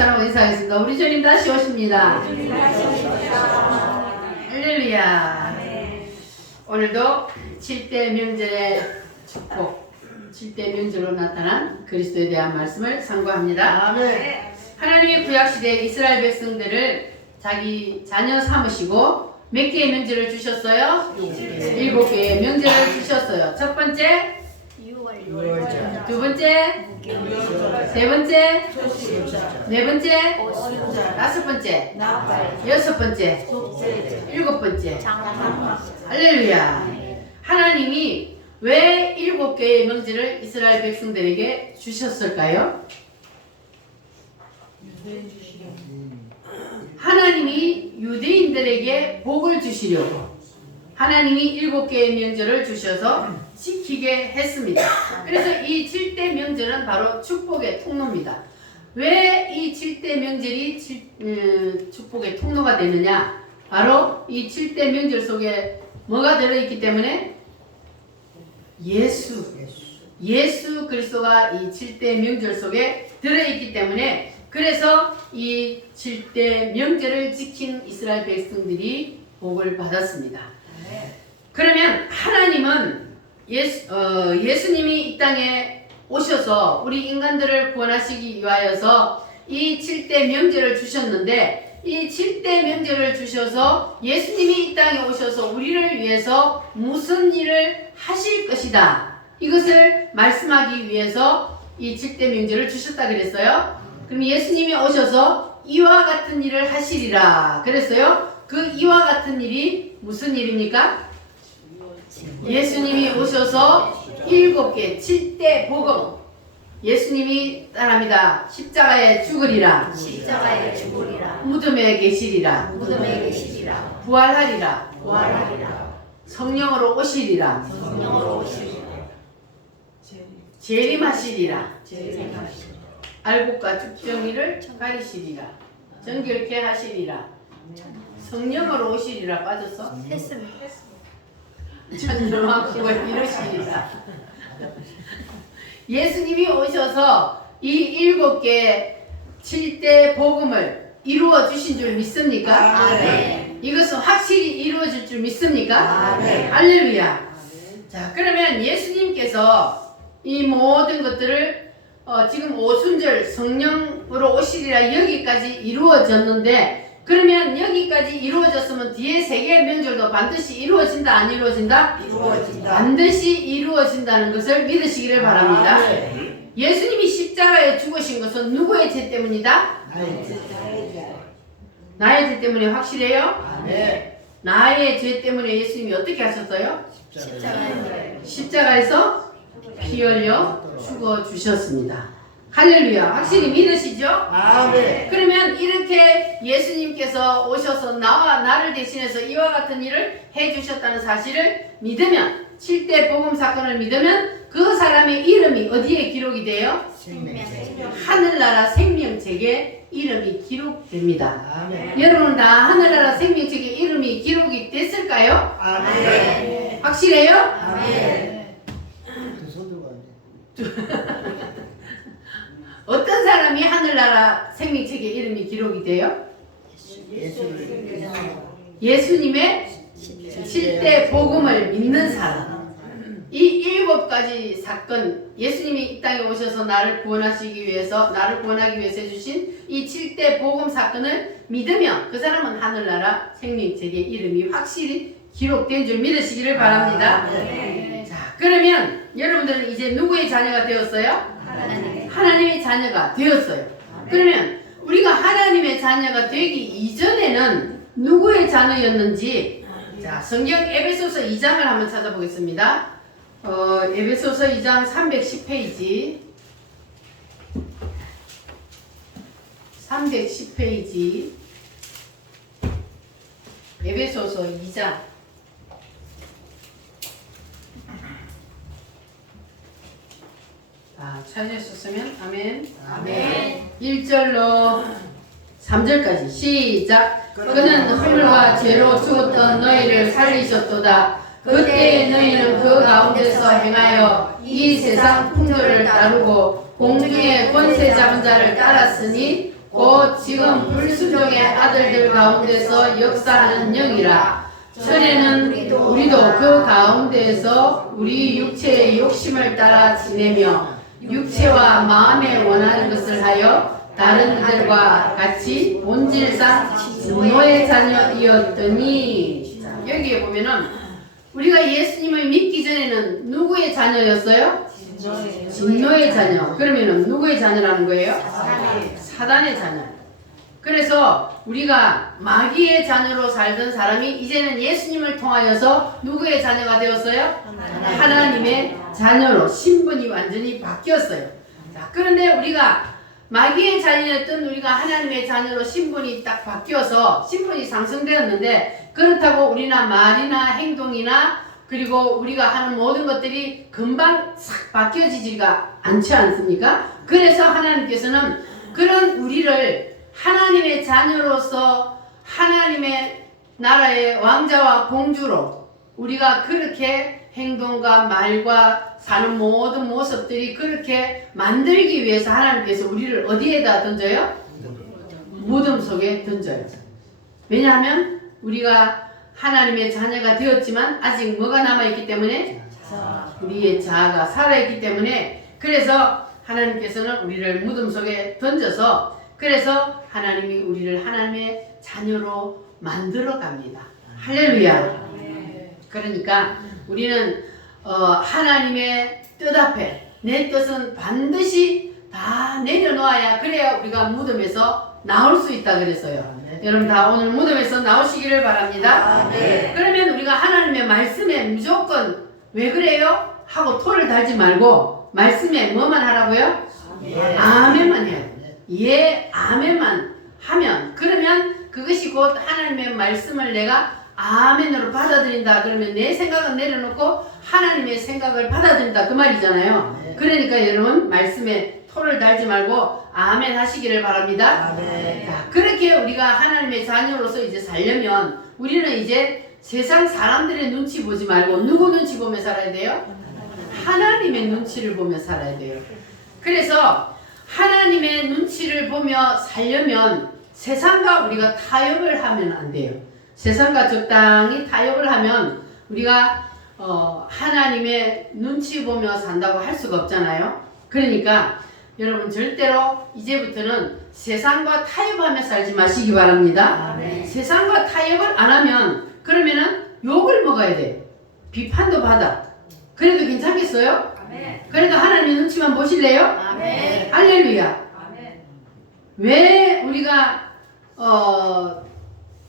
사랑하고 인사하겠습니다. 우리 주님 다시 오십니다. 할렐루야. 오늘도 7대 명절의 축복, 7대 명절로 나타난 그리스도에 대한 말씀을 상고합니다. 하나님의 구약시대 이스라엘 백성들을 자기 자녀 삼으시고 몇 개의 명절을 주셨어요? 7개의 명절을 주셨어요. 첫 번째, 두 번째, 세 번째, 네 번째, 다섯 번째, 여섯 번째, 일곱 번째. 할렐루야. 하나님이 왜 7개의 명절을 이스라엘 백성들에게 주셨을까요? 하나님이 유대인들에게 복을 주시려고 하나님이 7개의 명절을 주셔서 지키게 했습니다. 그래서 이 7대 명절은 바로 축복의 통로입니다. 왜 이 7대 명절이 축복의 통로가 되느냐? 바로 이 7대 명절 속에 뭐가 들어있기 때문에? 예수 그리스도가 이 7대 명절 속에 들어있기 때문에, 그래서 이 7대 명절을 지킨 이스라엘 백성들이 복을 받았습니다. 그러면 하나님은 예수님이 이 땅에 오셔서 우리 인간들을 구원하시기 위하여서 이 7대 명절을 주셨는데, 이 7대 명절을 주셔서 예수님이 이 땅에 오셔서 우리를 위해서 무슨 일을 하실 것이다, 이것을 말씀하기 위해서 이 7대 명절을 주셨다 그랬어요. 그럼 예수님이 오셔서 이와 같은 일을 하시리라 그랬어요. 그 이와 같은 일이 무슨 일입니까? 예수님이 오셔서 7개 7대 복음, 예수님이 따라합니다. 십자가에 죽으리라, 무덤에 계시리라, 부활하리라, 성령으로 오시리라, 재림하시리라, 알곡과 죽정이를 가리시리라, 정결케 하시리라, 성령으로 오시리라. 빠졌어? 했습니다. 천명왕국을 이루시리라. 예수님이 오셔서 이 7개 7대 복음을 이루어 주신 줄 믿습니까? 아멘. 이것은 확실히 이루어질 줄 믿습니까? 아멘. 할렐루야. 자, 그러면 예수님께서 이 모든 것들을 지금 오순절 성령으로 오시리라 여기까지 이루어졌는데, 그러면 여기까지 이루어졌으면 뒤에 3개의 명절도 반드시 이루어진다, 안 이루어진다? 이루어진다. 반드시 이루어진다는 것을 믿으시기를 바랍니다. 예수님이 십자가에 죽으신 것은 누구의 죄 때문이다? 나의 죄 때문에. 확실해요? 나의 죄 때문에 예수님이 어떻게 하셨어요? 십자가에서 피 흘려 죽어 주셨습니다. 할렐루야. 확실히 믿으시죠? 아멘. 그러면 이렇게 예수님께서 오셔서 나와 나를 대신해서 이와 같은 일을 해주셨다는 사실을 믿으면, 7대 복음 사건을 믿으면 그 사람의 이름이 어디에 기록이 돼요? 하늘나라 생명책에 이름이 기록됩니다. 아멘. 여러분 다 하늘나라 생명책에 이름이 기록이 됐을까요? 아멘. 확실해요? 아멘. 어떤 사람이 하늘나라 생명책에 이름이 기록이 돼요? 예수님의 7대 복음을 믿는 사람. 이 7가지 사건, 예수님이 이 땅에 오셔서 나를 구원하기 위해서 해주신 이 7대 복음 사건을 믿으면 그 사람은 하늘나라 생명책에 이름이 확실히 기록된 줄 믿으시기를 바랍니다. 자, 그러면 여러분들은 이제 누구의 자녀가 되었어요? 하나님의 자녀가 되었어요. 그러면 우리가 하나님의 자녀가 되기 이전에는 누구의 자녀였는지, 자, 성경 에베소서 2장을 한번 찾아보겠습니다. 에베소서 2장 310페이지 310페이지 에베소서 2장 찾으셨으면 아멘. 아멘. 1절로 3절까지 시작. 그는 허물과 죄로 죽었던 너희를 살리셨도다. 그때 너희는 그 가운데서 행하여 이 세상 풍조를 따르고 공중의 권세 잡은 자를 따랐으니 곧 지금 불순종의 아들들 가운데서 역사하는 영이라. 전에는 우리도 그 가운데에서 우리 육체의 욕심을 따라 지내며 육체와 마음에 원하는 것을 하여 다른 이들과 같이 본질상 진노의 자녀이었더니. 자, 여기에 보면은 우리가 예수님을 믿기 전에는 누구의 자녀였어요? 진노의 자녀. 그러면은 누구의 자녀라는 거예요? 사단의 자녀. 그래서 우리가 마귀의 자녀로 살던 사람이 이제는 예수님을 통하여서 누구의 자녀가 되었어요? 하나님의 자녀로 신분이 완전히 바뀌었어요. 자, 그런데 우리가 마귀의 자녀였던 우리가 하나님의 자녀로 신분이 딱 바뀌어서 신분이 상승되었는데, 그렇다고 우리나 말이나 행동이나 그리고 우리가 하는 모든 것들이 금방 싹 바뀌어지지가 않지 않습니까? 그래서 하나님께서는 그런 우리를 하나님의 자녀로서 하나님의 나라의 왕자와 공주로 우리가 그렇게 행동과 말과 사는 모든 모습들이 그렇게 만들기 위해서 하나님께서 우리를 어디에다 던져요? 무덤 속에 던져요. 왜냐하면 우리가 하나님의 자녀가 되었지만 아직 뭐가 남아있기 때문에? 우리의 자아가 살아있기 때문에. 그래서 하나님께서는 우리를 무덤 속에 던져서, 그래서 하나님이 우리를 하나님의 자녀로 만들어 갑니다. 할렐루야. 그러니까 우리는 하나님의 뜻 앞에 내 뜻은 반드시 다 내려놓아야 그래야 우리가 무덤에서 나올 수 있다 그랬어요. 여러분 다 오늘 무덤에서 나오시기를 바랍니다. 그러면 우리가 하나님의 말씀에 무조건 왜 그래요? 하고 토를 달지 말고 말씀에 뭐만 하라고요? 아멘만 해요. 예, 아멘만 하면, 그러면 그것이 곧 하나님의 말씀을 내가 아멘으로 받아들인다. 그러면 내 생각은 내려놓고 하나님의 생각을 받아들인다. 그 말이잖아요. 그러니까 여러분 말씀에 토를 달지 말고 아멘 하시기를 바랍니다. 자, 그렇게 우리가 하나님의 자녀로서 이제 살려면 우리는 이제 세상 사람들의 눈치 보지 말고 누구 눈치 보며 살아야 돼요? 하나님의 눈치를 보며 살아야 돼요. 그래서 하나님의 눈치를 보며 살려면 세상과 우리가 타협을 하면 안 돼요. 세상과 적당히 타협을 하면 우리가 하나님의 눈치 보며 산다고 할 수가 없잖아요. 그러니까 여러분 절대로 이제부터는 세상과 타협하며 살지 마시기 바랍니다. 세상과 타협을 안 하면 그러면은 욕을 먹어야 돼. 비판도 받아. 그래도 괜찮겠어요? 그래도 하나님의 눈치만 보실래요? 할렐루야. 왜 우리가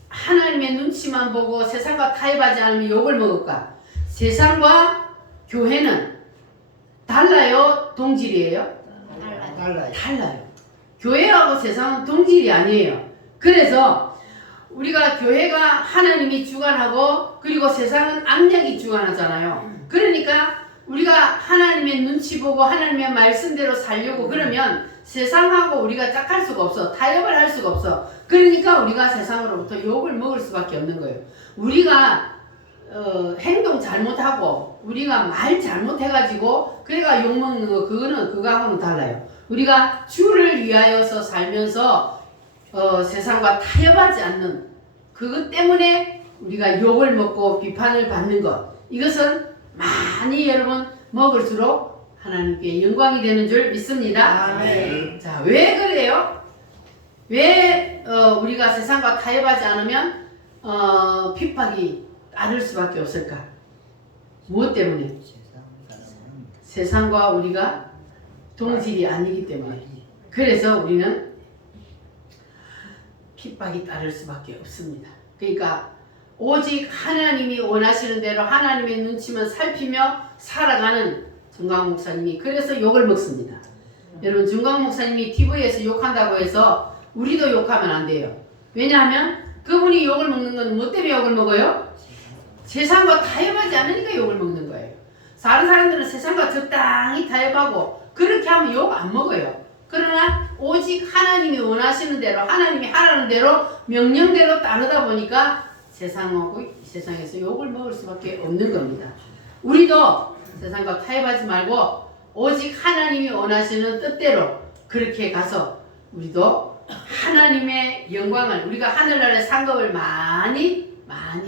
하나님의 눈치만 보고 세상과 타협하지 않으면 욕을 먹을까? 세상과 교회는 달라요? 동질이에요? 달라요. 교회하고 세상은 동질이 아니에요. 그래서 우리가 교회가 하나님이 주관하고 그리고 세상은 악력이 주관하잖아요. 그러니까 우리가 하나님의 눈치 보고 하나님의 말씀대로 살려고 그러면 세상하고 우리가 짝할 수가 없어. 타협을 할 수가 없어. 그러니까 우리가 세상으로부터 욕을 먹을 수밖에 없는 거예요. 우리가 행동 잘못하고 우리가 말 잘못해가지고 그래가 욕먹는 거, 그거는 그거하고는 달라요. 우리가 주를 위하여서 살면서 세상과 타협하지 않는 그것 때문에 우리가 욕을 먹고 비판을 받는 것, 이것은 많이 여러분 먹을수록 하나님께 영광이 되는 줄 믿습니다. 자, 왜 그래요? 왜 우리가 세상과 타협하지 않으면 핍박이 따를 수밖에 없을까? 무엇 때문에? 세상과 우리가 동질이 아니기 때문에. 그래서 우리는 핍박이 따를 수밖에 없습니다. 그러니까 오직 하나님이 원하시는 대로 하나님의 눈치만 살피며 살아가는 정광 목사님이 그래서 욕을 먹습니다. 여러분 정광 목사님이 TV에서 욕한다고 해서 우리도 욕하면 안 돼요. 왜냐하면 그분이 욕을 먹는 건 뭐 때문에 욕을 먹어요? 세상과 타협하지 않으니까 욕을 먹는 거예요. 다른 사람들은 세상과 적당히 타협하고 그렇게 하면 욕 안 먹어요. 그러나 오직 하나님이 원하시는 대로 하나님이 하라는 대로 명령대로 따르다 보니까 세상하고 세상에서 욕을 먹을 수밖에 없는 겁니다. 우리도 세상과 타협하지 말고 오직 하나님이 원하시는 뜻대로 그렇게 가서 우리도 하나님의 영광을 우리가 하늘나라의 상급을 많이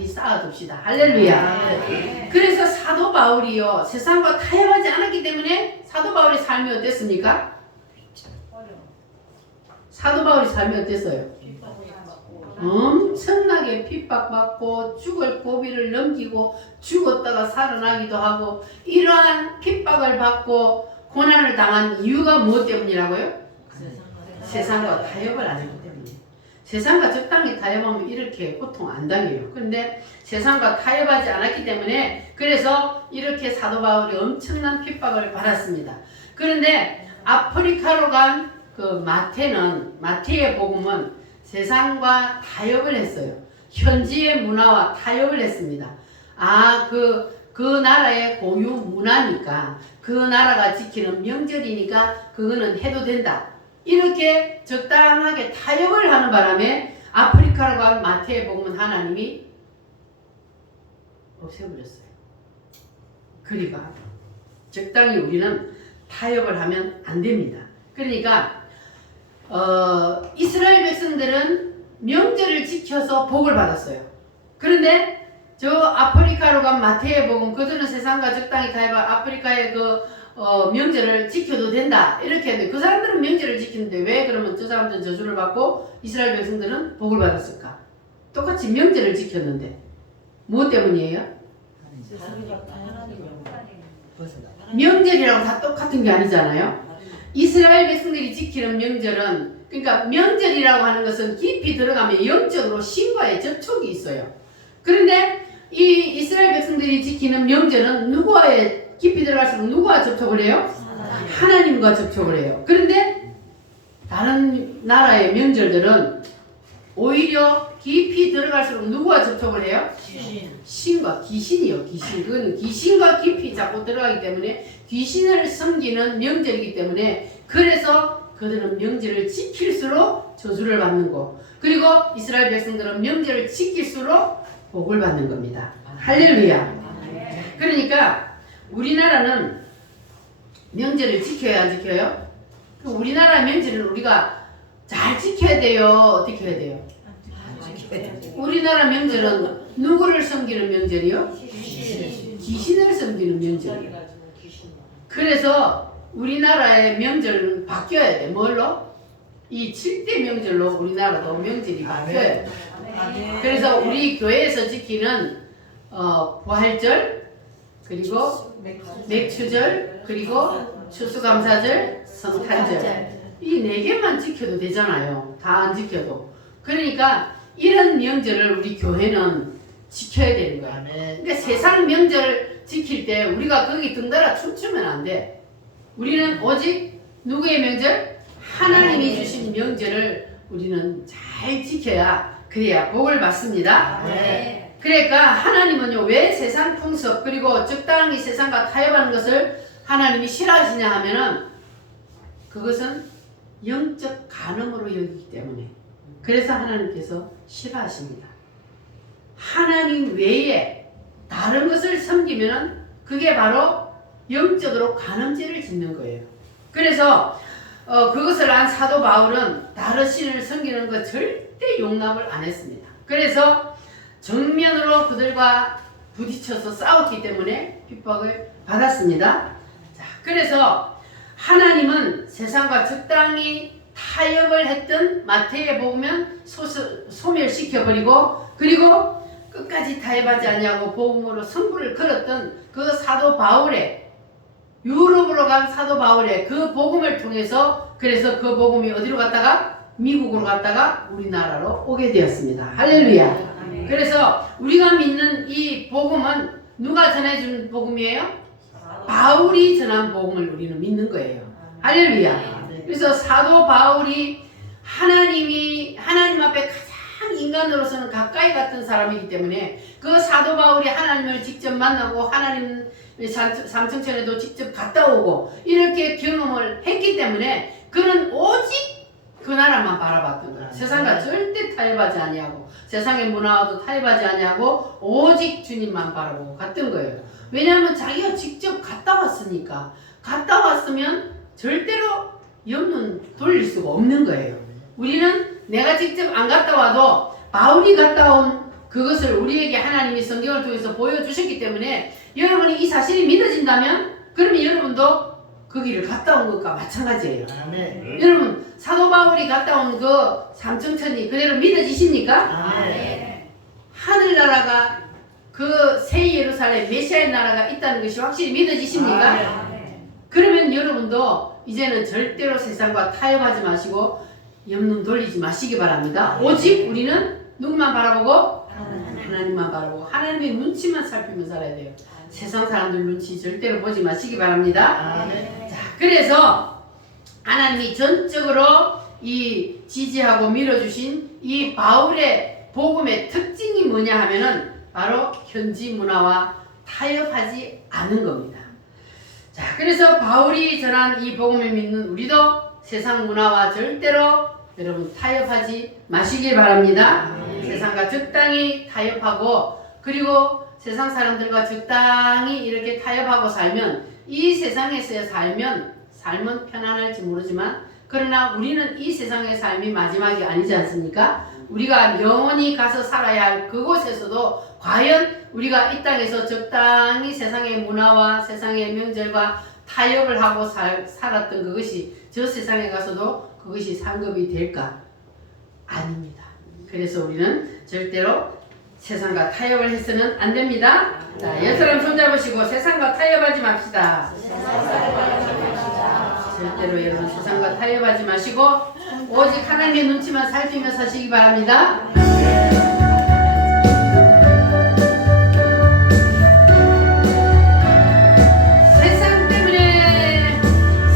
쌓아둡시다. 할렐루야. 그래서 사도 바울이요 세상과 타협하지 않았기 때문에 사도 바울의 삶이 어땠습니까? 사도 바울의 삶이 어땠어요? 엄청나게 핍박받고 죽을 고비를 넘기고 죽었다가 살아나기도 하고 이러한 핍박을 받고 고난을 당한 이유가 무엇 때문이라고요? 세상과 타협을 안 했기 때문에. 세상과 적당히 타협하면 이렇게 고통 안 당해요. 그런데 세상과 타협하지 않았기 때문에 그래서 이렇게 사도 바울이 엄청난 핍박을 받았습니다. 그런데 아프리카로 간 그 마태의 복음은 세상과 타협을 했어요. 현지의 문화와 타협을 했습니다. 그 나라의 고유 문화니까 그 나라가 지키는 명절이니까 그거는 해도 된다. 이렇게 적당하게 타협을 하는 바람에 아프리카로 간 마태의 복음은 하나님이 없애버렸어요. 그러니까 적당히 우리는 타협을 하면 안 됩니다. 그러니까 이스라엘 백성들은 명절을 지켜서 복을 받았어요. 그런데 저 아프리카로 간 마태의 복음 그들은 세상과 적당히 타협한 아프리카의 명절을 지켜도 된다 이렇게 했는데 그 사람들은 명절을 지키는데 왜 그러면 저 사람들은 저주를 받고 이스라엘 백성들은 복을 받았을까? 똑같이 명절을 지켰는데 무엇 때문이에요? 명절이라고 다 똑같은 게 아니잖아요. 이스라엘 백성들이 지키는 명절은 그러니까 명절이라고 하는 것은 깊이 들어가면 영적으로 신과의 접촉이 있어요. 그런데 이 이스라엘 백성들이 지키는 명절은 누구와의 깊이 들어갈수록 누구와 접촉을 해요? 하나님과 접촉을 해요. 그런데 다른 나라의 명절들은 오히려 깊이 들어갈수록 누구와 접촉을 해요? 신과 귀신이요. 그건 귀신과 깊이 자꾸 들어가기 때문에 귀신을 섬기는 명절이기 때문에 그래서 그들은 명절을 지킬수록 저주를 받는 거 그리고 이스라엘 백성들은 명절을 지킬수록 복을 받는 겁니다. 할렐루야. 그러니까 우리나라는 명절을 지켜야 안 지켜요? 우리나라 명절은 우리가 잘 지켜야 돼요? 어떻게 해야 돼요? 우리나라 명절은 누구를 섬기는 명절이요? 귀신을 섬기는 명절이요. 그래서 우리나라의 명절은 바뀌어야 돼. 뭘로? 이 7대 명절로 우리나라도 명절이 바뀌어야 돼. 그래서 우리 교회에서 지키는 부활절 그리고 맥추절 그리고 추수감사절 성탄절 이 4개만 지켜도 되잖아요. 다 안 지켜도. 그러니까 이런 명절을 우리 교회는 지켜야 되는 거야. 그러니까 세상 명절 지킬 때 우리가 거기 등달아 춤추면 안 돼. 우리는 오직 누구의 명절? 하나님이 주신 명절을 우리는 잘 지켜야 그래야 복을 받습니다. 네. 그러니까 하나님은요 왜 세상 풍습 그리고 적당히 세상과 타협하는 것을 하나님이 싫어하시냐 하면은 그것은 영적 간음으로 여기기 때문에 그래서 하나님께서 싫어하십니다. 하나님 외에 다른 것을 섬기면은 그게 바로 영적으로 간음죄를 짓는 거예요. 그래서 그것을 안 사도 바울은 다른 신을 섬기는 것 절대 용납을 안 했습니다. 그래서 정면으로 그들과 부딪혀서 싸웠기 때문에 핍박을 받았습니다. 자, 그래서 하나님은 세상과 적당히 타협을 했던 마태에 보면 소멸시켜버리고 그리고 끝까지 타협하지 않냐고 복음으로 승부를 걸었던 그 사도 바울의 유럽으로 간 사도 바울의 그 복음을 통해서 그래서 그 복음이 어디로 갔다가 미국으로 갔다가 우리나라로 오게 되었습니다. 할렐루야. 그래서 우리가 믿는 이 복음은 누가 전해준 복음이에요? 바울이 전한 복음을 우리는 믿는 거예요. 할렐루야. 그래서 사도 바울이 하나님 앞에 가장 인간으로서는 가까이 갔던 사람이기 때문에 그 사도 바울이 하나님을 직접 만나고 하나님 삼층천에도 직접 갔다 오고 이렇게 경험을 했기 때문에 그는 오직 그 나라만 바라봤던 거야. 세상과 절대 타협하지 아니하고 세상의 문화와도 타협하지 아니하고 오직 주님만 바라보고 갔던 거예요. 왜냐하면 자기가 직접 갔다 왔으니까 갔다 왔으면 절대로 영은 돌릴 수가 없는 거예요. 우리는 내가 직접 안 갔다 와도 바울이 갔다 온 그것을 우리에게 하나님이 성경을 통해서 보여주셨기 때문에 여러분이 이 사실이 믿어진다면 그러면 여러분도 그 길을 갔다 온 것과 마찬가지예요. 아멘. 여러분 사도 바울이 갔다 온 그 삼층천이 그대로 믿어지십니까? 아멘. 하늘나라가 그 새 예루살렘 메시아의 나라가 있다는 것이 확실히 믿어지십니까? 아멘. 그러면 여러분도 이제는 절대로 세상과 타협하지 마시고 옆눈 돌리지 마시기 바랍니다. 오직 우리는 누구만 바라보고? 하나님만 바라보고 하나님의 눈치만 살피며 살아야 돼요. 세상 사람들 눈치 절대로 보지 마시기 바랍니다. 아멘. 자, 그래서 하나님이 전적으로 이 지지하고 밀어주신 이 바울의 복음의 특징이 뭐냐 하면은 바로 현지 문화와 타협하지 않은 겁니다. 자, 그래서 바울이 전한 이 복음을 믿는 우리도 세상 문화와 절대로 여러분 타협하지 마시길 바랍니다. 세상과 적당히 타협하고 그리고 세상 사람들과 적당히 이렇게 타협하고 살면 이 세상에서 삶은 편안할지 모르지만 그러나 우리는 이 세상의 삶이 마지막이 아니지 않습니까? 우리가 영원히 가서 살아야 할 그곳에서도 과연 우리가 이 땅에서 적당히 세상의 문화와 세상의 명절과 타협을 하고 살았던 그것이 저 세상에 가서도 그것이 상급이 될까? 아닙니다. 그래서 우리는 절대로 세상과 타협을 해서는 안 됩니다. 자, 옆 사람 손잡으시고 세상과 타협하지 맙시다. 절대로 여러분 세상과 타협하지 마시고 오직 하나님의 눈치만 살피며 사시기 바랍니다.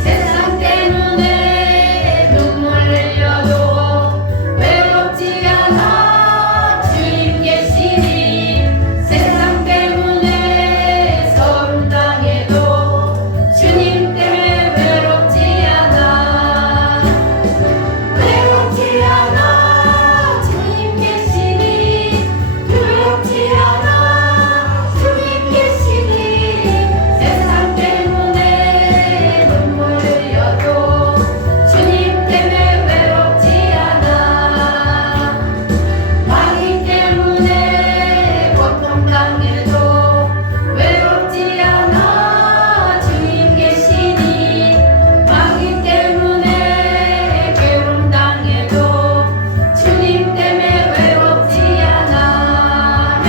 세상 때문에 눈물 흘려도 외롭지 않아 주님 계시니 세상 때문에 서름 당해도 주님 때문에 외롭지 않아 주님 계시니 두렵지 않아 주님 계시니 세상 때문에 눈물 흘려도 주님 때문에 외롭지 않아 마귀 때문에 고통 당해도 외롭지 않아 주님 계시니 마귀 때문에 괴로움 당해도 주님 때문에 외롭지 않아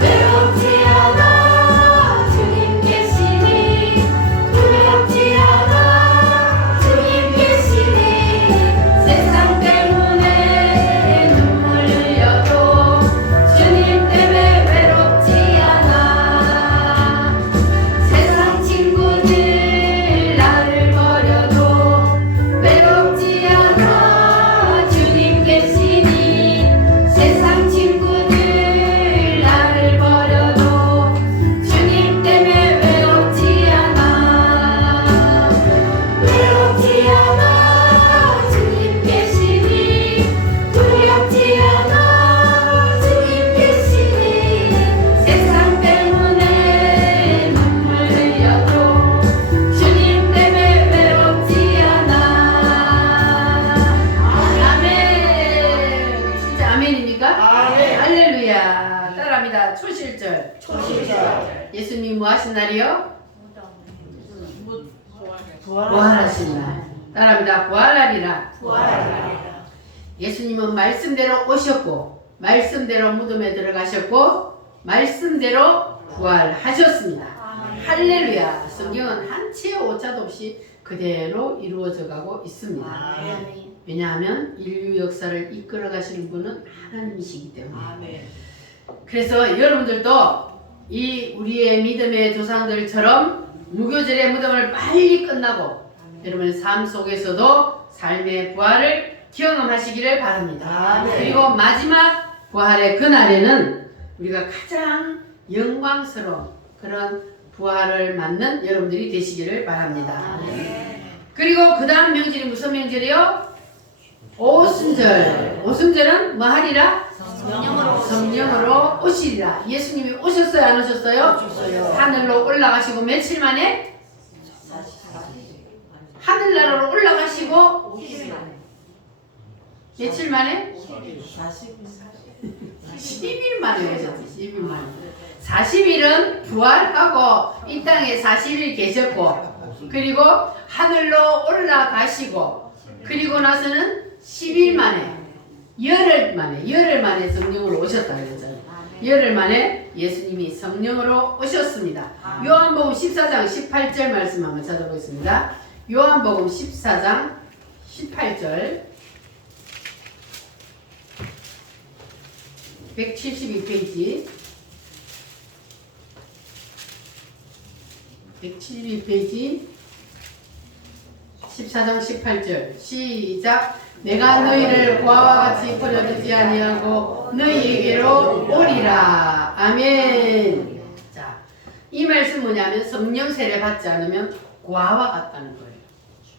외롭지 않아 주님 계시니 두렵지 않아 주님 계시니 세상 때문에 눈물 흘려도 주님 때문에 외롭지 않아 세상 친구들 나를 버려도 외롭지 않아 주님 계시니 세상 친구들 나를 버려도 주님 때문에 외롭지 않아 주님 계시니 두렵지 않아 주님 계시니 세상 때문에 눈물 흘려도 주님 때문에 외롭지 않아 아멘. 진짜 아멘입니까? 아멘. 할렐루야. 따라합니다. 초실절 초실절. 예수님이 뭐 하신 날이요? 부활하신 부활하신 날. 따라합니다. 부활하리라. 부활하리라. 예수님은 말씀대로 오셨고 말씀대로 무덤에 들어가셨고 말씀대로 부활하셨습니다. 할렐루야. 성경은 한 치의 오차도 없이 그대로 이루어져 가고 있습니다. 아멘. 왜냐하면 인류 역사를 이끌어 가시는 분은 하나님이시기 때문에. 아멘. 그래서 여러분들도 이 우리의 믿음의 조상들처럼 무교절의 무덤을 빨리 끝나고 여러분의 삶 속에서도 삶의 부활을 경험하시기를 바랍니다. 아멘. 그리고 마지막 부활의 그날에는 우리가 가장 영광스러운 그런 부활을 맞는 여러분들이 되시기를 바랍니다. 그리고 그 다음 명절이 무슨 명절이요? 오순절. 오순절은 뭐 하리라? 성령으로 오시리라. 예수님이 오셨어요? 안 오셨어요? 오셨어요. 하늘로 올라가시고 며칠 만에? 하늘나라로 올라가시고 며칠 만에? 40. 10일 만에 오셨지. 10일 만에. 40일은 부활하고 이 땅에 40일 계셨고 그리고 하늘로 올라가시고 그리고 나서는 10일 만에 열흘 만에 성령으로 오셨다 그랬잖아요. 열흘 만에 예수님이 성령으로 오셨습니다. 요한복음 14장 18절 말씀 한번 찾아보겠습니다. 요한복음 14장 18절 172페이지 172페이지 14장 18절 시작. 내가 너희를 고아와 같이 버려두지 아니하고 너희에게로 오리라. 아멘. 자, 이 말씀 뭐냐면 성령 세례 받지 않으면 고아와 같다는 거예요.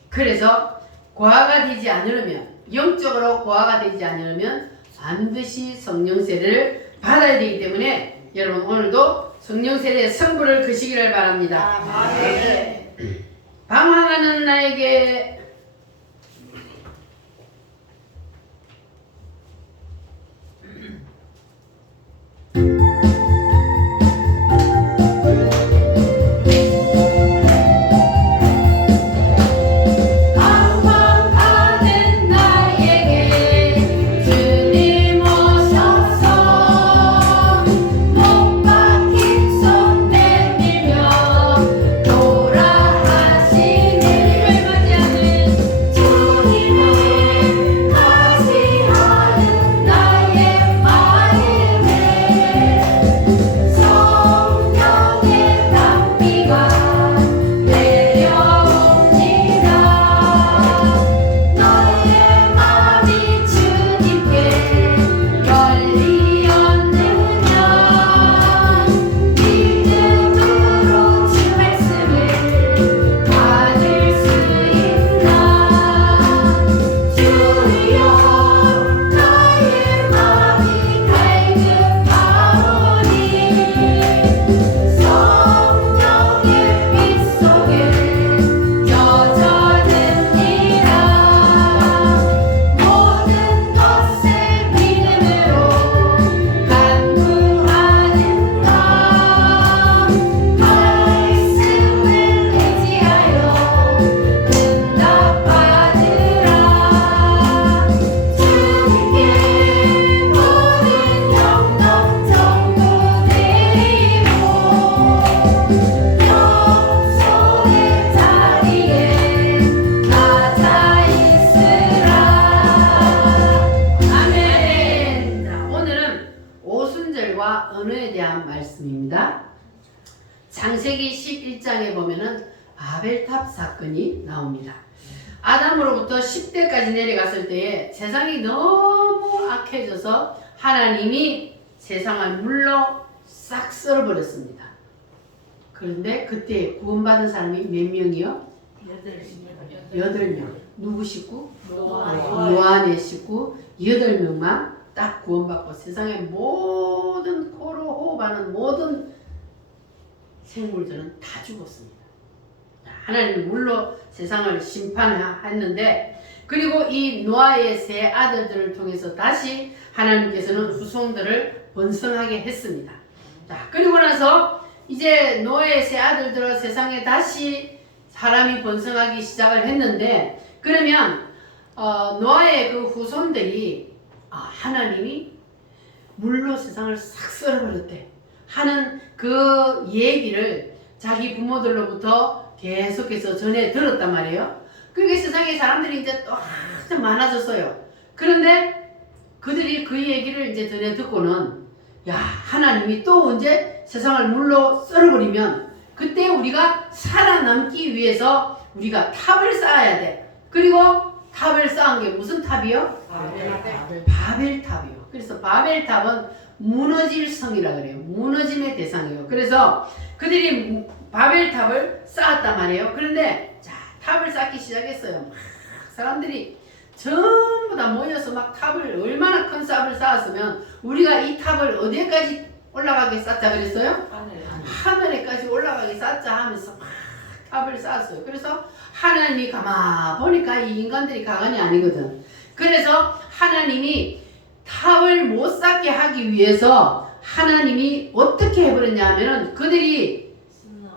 그래서 고아가 되지 않으려면 영적으로 고아가 되지 않으려면 반드시 성령 세례를 받아야 되기 때문에 여러분 오늘도 성령 세례의 성부를 그시기를 바랍니다. 방황하는 나에게 언어에 대한 말씀입니다. 창세기 11장에 보면은 바벨탑 사건이 나옵니다. 아담으로부터 10대까지 내려갔을 때에 세상이 너무 악해져서 하나님이 세상을 물로 싹 썰어버렸습니다. 그런데 그때 구원받은 사람이 몇 명이요? 8명. 누구 식구? 노아의 식구 8명만 딱 구원받고 세상의 모든 코로 호흡하는 모든 생물들은 다 죽었습니다. 하나님은 물로 세상을 심판했는데 그리고 이 노아의 세 아들들을 통해서 다시 하나님께서는 후손들을 번성하게 했습니다. 자, 그리고 나서 이제 노아의 세 아들들은 세상에 다시 사람이 번성하기 시작을 했는데 그러면 노아의 그 후손들이 하나님이 물로 세상을 싹 썰어버렸대 하는 그 얘기를 자기 부모들로부터 계속해서 전해 들었단 말이에요. 그러니까 세상에 사람들이 이제 또 아주 많아졌어요. 그런데 그들이 그 얘기를 이제 전해 듣고는 야, 하나님이 또 언제 세상을 물로 썰어버리면 그때 우리가 살아남기 위해서 우리가 탑을 쌓아야 돼. 그리고 탑을 쌓은 게 무슨 탑이요? 바벨탑이요. 그래서 바벨탑은 무너질 성이라 그래요. 무너짐의 대상이에요. 그래서 그들이 바벨탑을 쌓았단 말이에요. 그런데 자, 탑을 쌓기 시작했어요. 막 사람들이 전부 다 모여서 막 탑을 얼마나 큰 탑을 쌓았으면 우리가 이 탑을 어디까지 올라가게 쌓자 그랬어요? 하늘에까지 올라가게 쌓자 하면서 막 탑을 쌓았어요. 그래서 하나님이 가만 보니까 이 인간들이 가관이 아니거든. 그래서 하나님이 탑을 못 쌓게 하기 위해서 하나님이 어떻게 해버렸냐 하면은 그들이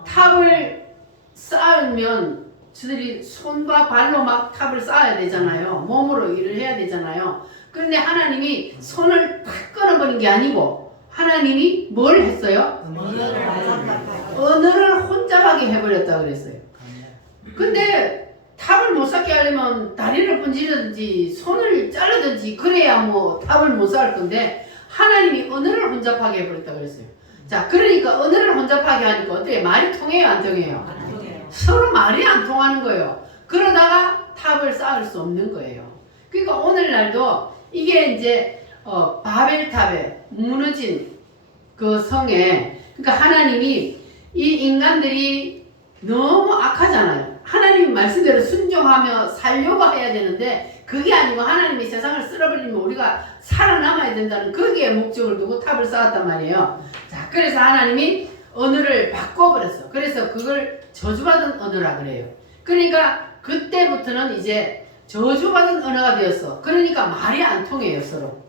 탑을 쌓으면 저들이 손과 발로 막 탑을 쌓아야 되잖아요. 몸으로 일을 해야 되잖아요. 그런데 하나님이 손을 탁 끊어버린 게 아니고 하나님이 뭘 했어요? 언어를 혼잡하게 해버렸다 그랬어요. 근데 탑을 못 쌓게 하려면 다리를 분지르든지 손을 자르든지 그래야 뭐 탑을 못 쌓을 건데 하나님이 언어를 혼잡하게 해버렸다 그랬어요. 자, 그러니까 언어를 혼잡하게 하니까 어때요? 말이 통해요, 안 통해요? 서로 말이 안 통하는 거예요. 그러다가 탑을 쌓을 수 없는 거예요. 그러니까 오늘날도 이게 이제 바벨탑에 무너진 그 성에, 그러니까 하나님이 이 인간들이 너무 악하잖아요. 하나님 말씀대로 순종하며 살려고 해야 되는데 그게 아니고 하나님이 세상을 쓸어버리면 우리가 살아남아야 된다는 거기에 목적을 두고 탑을 쌓았단 말이에요. 자, 그래서 하나님이 언어를 바꿔버렸어. 그래서 그걸 저주받은 언어라 그래요. 그러니까 그때부터는 이제 저주받은 언어가 되었어. 그러니까 말이 안 통해요, 서로.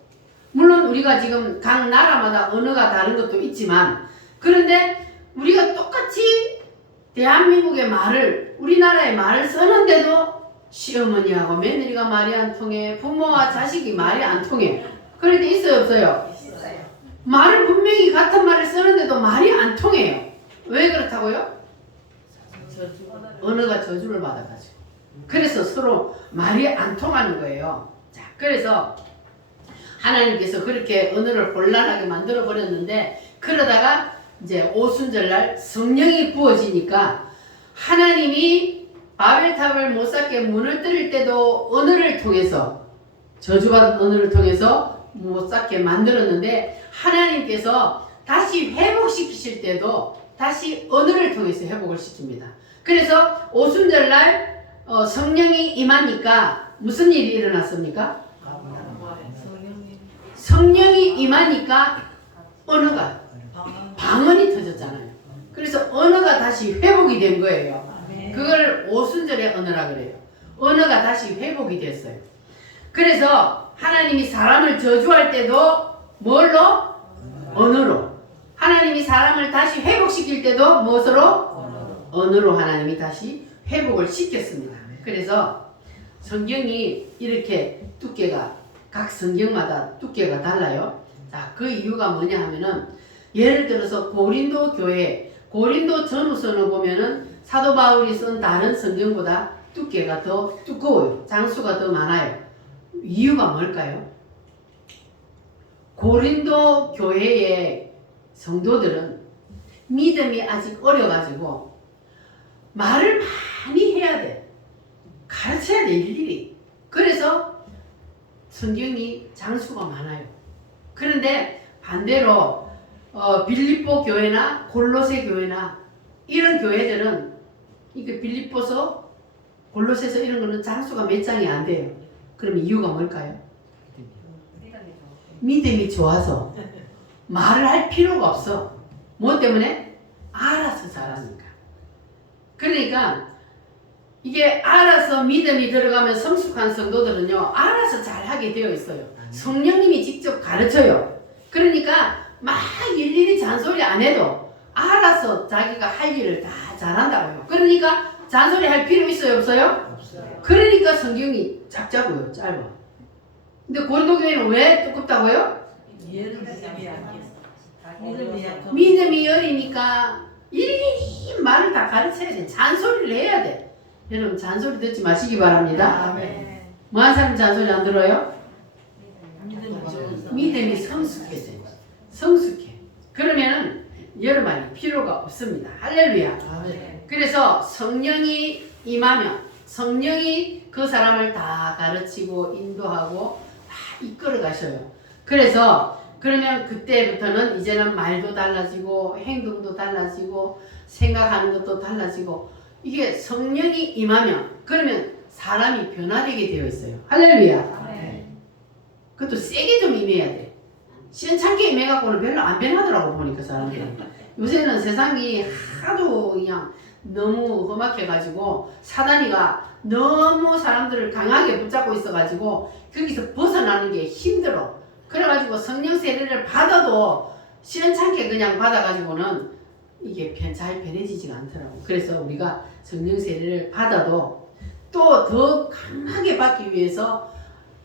물론 우리가 지금 각 나라마다 언어가 다른 것도 있지만, 그런데 우리가 똑같이 대한민국의 말을, 우리나라의 말을 쓰는데도 시어머니하고 며느리가 말이 안 통해, 부모와 자식이 말이 안 통해. 그럴 때 있어요, 없어요? 있어요. 말을 분명히 같은 말을 쓰는데도 말이 안 통해요. 왜 그렇다고요? 언어가 저주를 받아가지고. 그래서 서로 말이 안 통하는 거예요. 자, 그래서 하나님께서 그렇게 언어를 혼란하게 만들어 버렸는데, 그러다가 이제 오순절날 성령이 부어지니까 하나님이 바벨탑을 못 쌓게 문을 뚫을 때도 언어를 통해서, 저주받은 언어를 통해서 못 쌓게 만들었는데, 하나님께서 다시 회복시키실 때도 다시 언어를 통해서 회복을 시킵니다. 그래서 오순절날 성령이 임하니까 무슨 일이 일어났습니까? 성령이 임하니까 언어가, 방언이 터졌잖아요. 그래서 언어가 다시 회복이 된 거예요. 그걸 오순절의 언어라 그래요. 언어가 다시 회복이 됐어요. 그래서 하나님이 사람을 저주할 때도 뭘로? 언어로. 하나님이 사람을 다시 회복시킬 때도 무엇으로? 언어로 하나님이 다시 회복을 시켰습니다. 그래서 성경이 이렇게 두께가, 각 성경마다 두께가 달라요. 자, 그 이유가 뭐냐 하면은, 예를 들어서 고린도 교회, 고린도 전후서를 보면은 사도 바울이 쓴 다른 성경보다 두께가 더 두꺼워요. 장수가 더 많아요. 이유가 뭘까요? 고린도 교회의 성도들은 믿음이 아직 어려가지고 말을 많이 해야 돼. 가르쳐야 돼, 일일이. 그래서 성경이 장수가 많아요. 그런데 반대로 빌립보 교회나 골로새 교회나 이런 교회들은, 이게 빌립보서, 골로새서 이런 거는 장수가 몇 장이 안 돼요. 그럼 이유가 뭘까요? 믿음이 좋아서 말을 할 필요가 없어. 뭐 때문에? 알아서 잘하니까. 그러니까 이게 알아서 믿음이 들어가면 성숙한 성도들은요, 알아서 잘하게 되어 있어요. 성령님이 직접 가르쳐요. 그러니까 막 일일이 잔소리 안 해도 알아서 자기가 할 일을 다 잘한다고요. 그러니까 잔소리 할 필요 있어요, 없어요? 없어요. 그러니까 성경이 작자고요, 짧아. 근데 고린도 교회는 왜 두껍다고요? 믿음이 어리니까 일일이 말을 다 가르쳐야 돼. 잔소리를 해야 돼. 여러분, 잔소리 듣지 마시기 바랍니다. 뭐 한 사람 잔소리 안 들어요? 믿음이 성숙해져. 성숙해. 그러면은 여러 말이 필요가 없습니다. 할렐루야. 그래서 성령이 임하면 성령이 그 사람을 다 가르치고 인도하고 다 이끌어 가셔요. 그래서 그러면 그때부터는 이제는 말도 달라지고 행동도 달라지고 생각하는 것도 달라지고, 이게 성령이 임하면 그러면 사람이 변화되게 되어 있어요. 할렐루야. 그것도 세게 좀 임해야 돼. 시원찮게 임해갖고는 별로 안 변하더라고, 보니까 사람들이. 요새는 세상이 하도 그냥 너무 험악해가지고 사단이가 너무 사람들을 강하게 붙잡고 있어가지고 거기서 벗어나는 게 힘들어. 그래가지고 성령 세례를 받아도 시원찮게 그냥 받아가지고는 이게 잘 변해지지가 않더라고. 그래서 우리가 성령 세례를 받아도 또 더 강하게 받기 위해서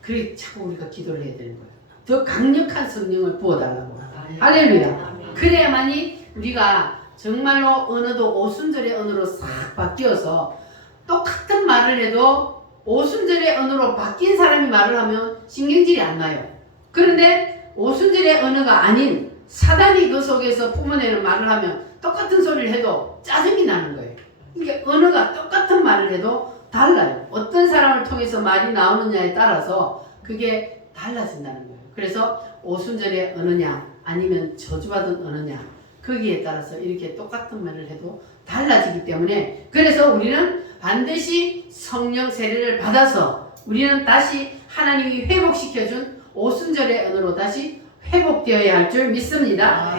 그래 자꾸 우리가 기도를 해야 되는 거예요. 더 강력한 성령을 부어달라고. 할렐루야. 그래야만이 우리가 정말로 언어도 오순절의 언어로 싹 바뀌어서 똑같은 말을 해도 오순절의 언어로 바뀐 사람이 말을 하면 신경질이 안 나요. 그런데 오순절의 언어가 아닌 사단이 그 속에서 뿜어내는 말을 하면 똑같은 소리를 해도 짜증이 나는 거예요. 이게 언어가 똑같은 말을 해도 달라요. 어떤 사람을 통해서 말이 나오느냐에 따라서 그게 달라진다는 거예요. 그래서 오순절의 언어냐 아니면 저주받은 언어냐 거기에 따라서 이렇게 똑같은 말을 해도 달라지기 때문에 그래서 우리는 반드시 성령 세례를 받아서 우리는 다시 하나님이 회복시켜준 오순절의 언어로 다시 회복되어야 할 줄 믿습니다.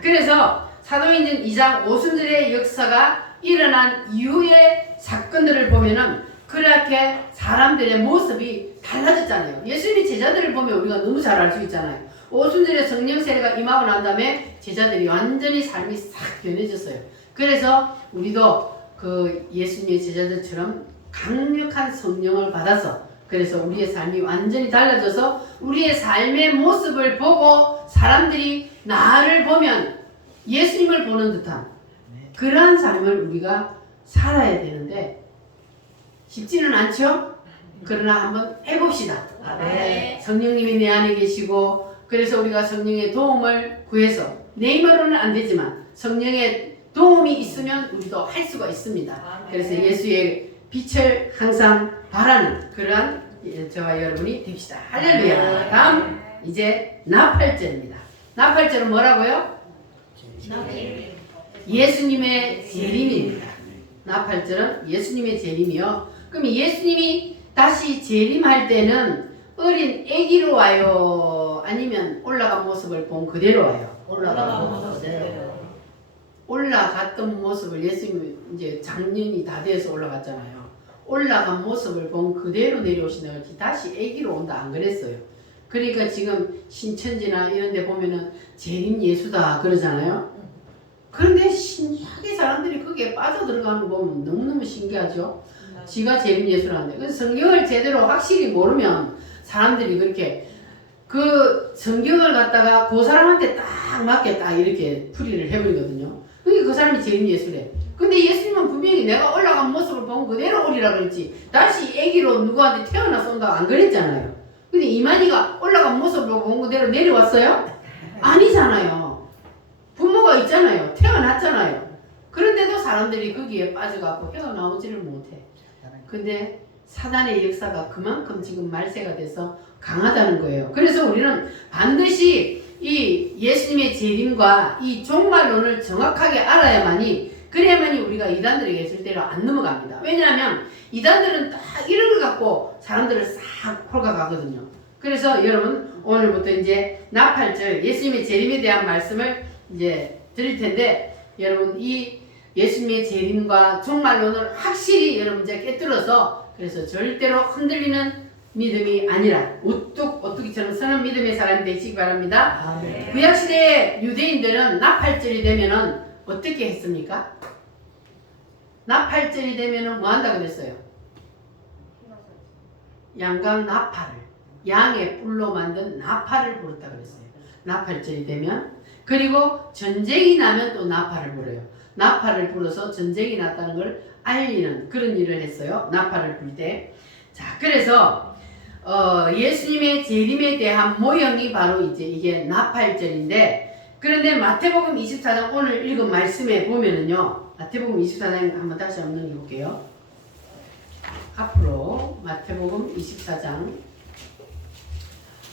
그래서 사도행전 2장 오순절의 역사가 일어난 이후의 사건들을 보면은 그렇게 사람들의 모습이 달라졌잖아요. 예수님이 제자들을 보면 우리가 너무 잘 알 수 있잖아요. 오순절에 성령 세례가 임하고 난 다음에 제자들이 완전히 삶이 싹 변해졌어요. 그래서 우리도 그 예수님의 제자들처럼 강력한 성령을 받아서 그래서 우리의 삶이 완전히 달라져서 우리의 삶의 모습을 보고 사람들이 나를 보면 예수님을 보는 듯한 그러한 삶을 우리가 살아야 되는데 쉽지는 않죠? 그러나 한번 해봅시다. 네. 성령님이 내 안에 계시고 그래서 우리가 성령의 도움을 구해서 내 힘으로는 안 되지만 성령의 도움이 있으면 우리도 할 수가 있습니다. 그래서 예수의 빛을 항상 바라는 그러한 저와 여러분이 됩시다. 할렐루야. 다음 이제 나팔절입니다. 나팔절은 뭐라고요? 예수님의 재림입니다. 나팔절은 예수님의 재림이요. 그럼 예수님이 다시 재림할 때는 어린 아기로 와요? 아니면 올라간 모습을 본 그대로 와요? 올라갔던 모습을 예수님이 이제 작년이 다 돼서 올라갔잖아요. 올라간 모습을 본 그대로 내려오시는 거지 다시 아기로 온다 안 그랬어요. 그러니까 지금 신천지나 이런 데 보면은 재림 예수다 그러잖아요. 그런데 신기하게 사람들이 거기에 빠져들어가는 거 보면 너무너무 신기하죠. 지가 재림 예수라는데 그래서 성경을 제대로 확실히 모르면 사람들이 그렇게 그 성경을 갖다가 그 사람한테 딱 맞게 딱 이렇게 풀이를 해버리거든요. 그러니까 그 사람이 재림 예수래. 근데 예수님은 분명히 내가 올라간 모습을 보면 그대로 오리라 그랬지 다시 아기로 누구한테 태어나서 온다고 안 그랬잖아요. 근데 이만희가 올라간 모습을 본 그대로 내려왔어요? 아니잖아요. 부모가 있잖아요. 태어났잖아요. 그런데도 사람들이 거기에 빠져갖고 헤어나오지를 못해. 근데 사단의 역사가 그만큼 지금 말세가 돼서 강하다는 거예요. 그래서 우리는 반드시 이 예수님의 재림과 이 종말론을 정확하게 알아야만이 그래야만이 우리가 이단들에게 있을 대로 안 넘어갑니다. 왜냐하면 이단들은 딱 이런 걸 갖고 사람들을 싹 홀가가거든요. 그래서 여러분 오늘부터 이제 나팔절 예수님의 재림에 대한 말씀을 이제 드릴 텐데 여러분 이 예수님의 재림과 종말론을 확실히 여러분 이제 깨뜨려서 그래서 절대로 흔들리는 믿음이 아니라 우뚝 오뚜기처럼 서는 믿음의 사람이 되시기 바랍니다. 구약시대 유대인들은 나팔절이 되면은 어떻게 했습니까? 나팔절이 되면은 뭐 한다 그랬어요? 양강 나팔을 양의 뿔로 만든 나팔을 부르다 그랬어요. 나팔절이 되면 그리고 전쟁이 나면 또 나팔을 불어요. 나팔을 불어서 전쟁이 났다는 걸 알리는 그런 일을 했어요. 나팔을 불 때. 자, 그래서 예수님의 재림에 대한 모형이 바로 이제 이게 나팔절인데 그런데 마태복음 24장 오늘 읽은 말씀에 보면은요. 마태복음 24장 한번 다시 한번 넘겨볼게요. 앞으로 마태복음 24장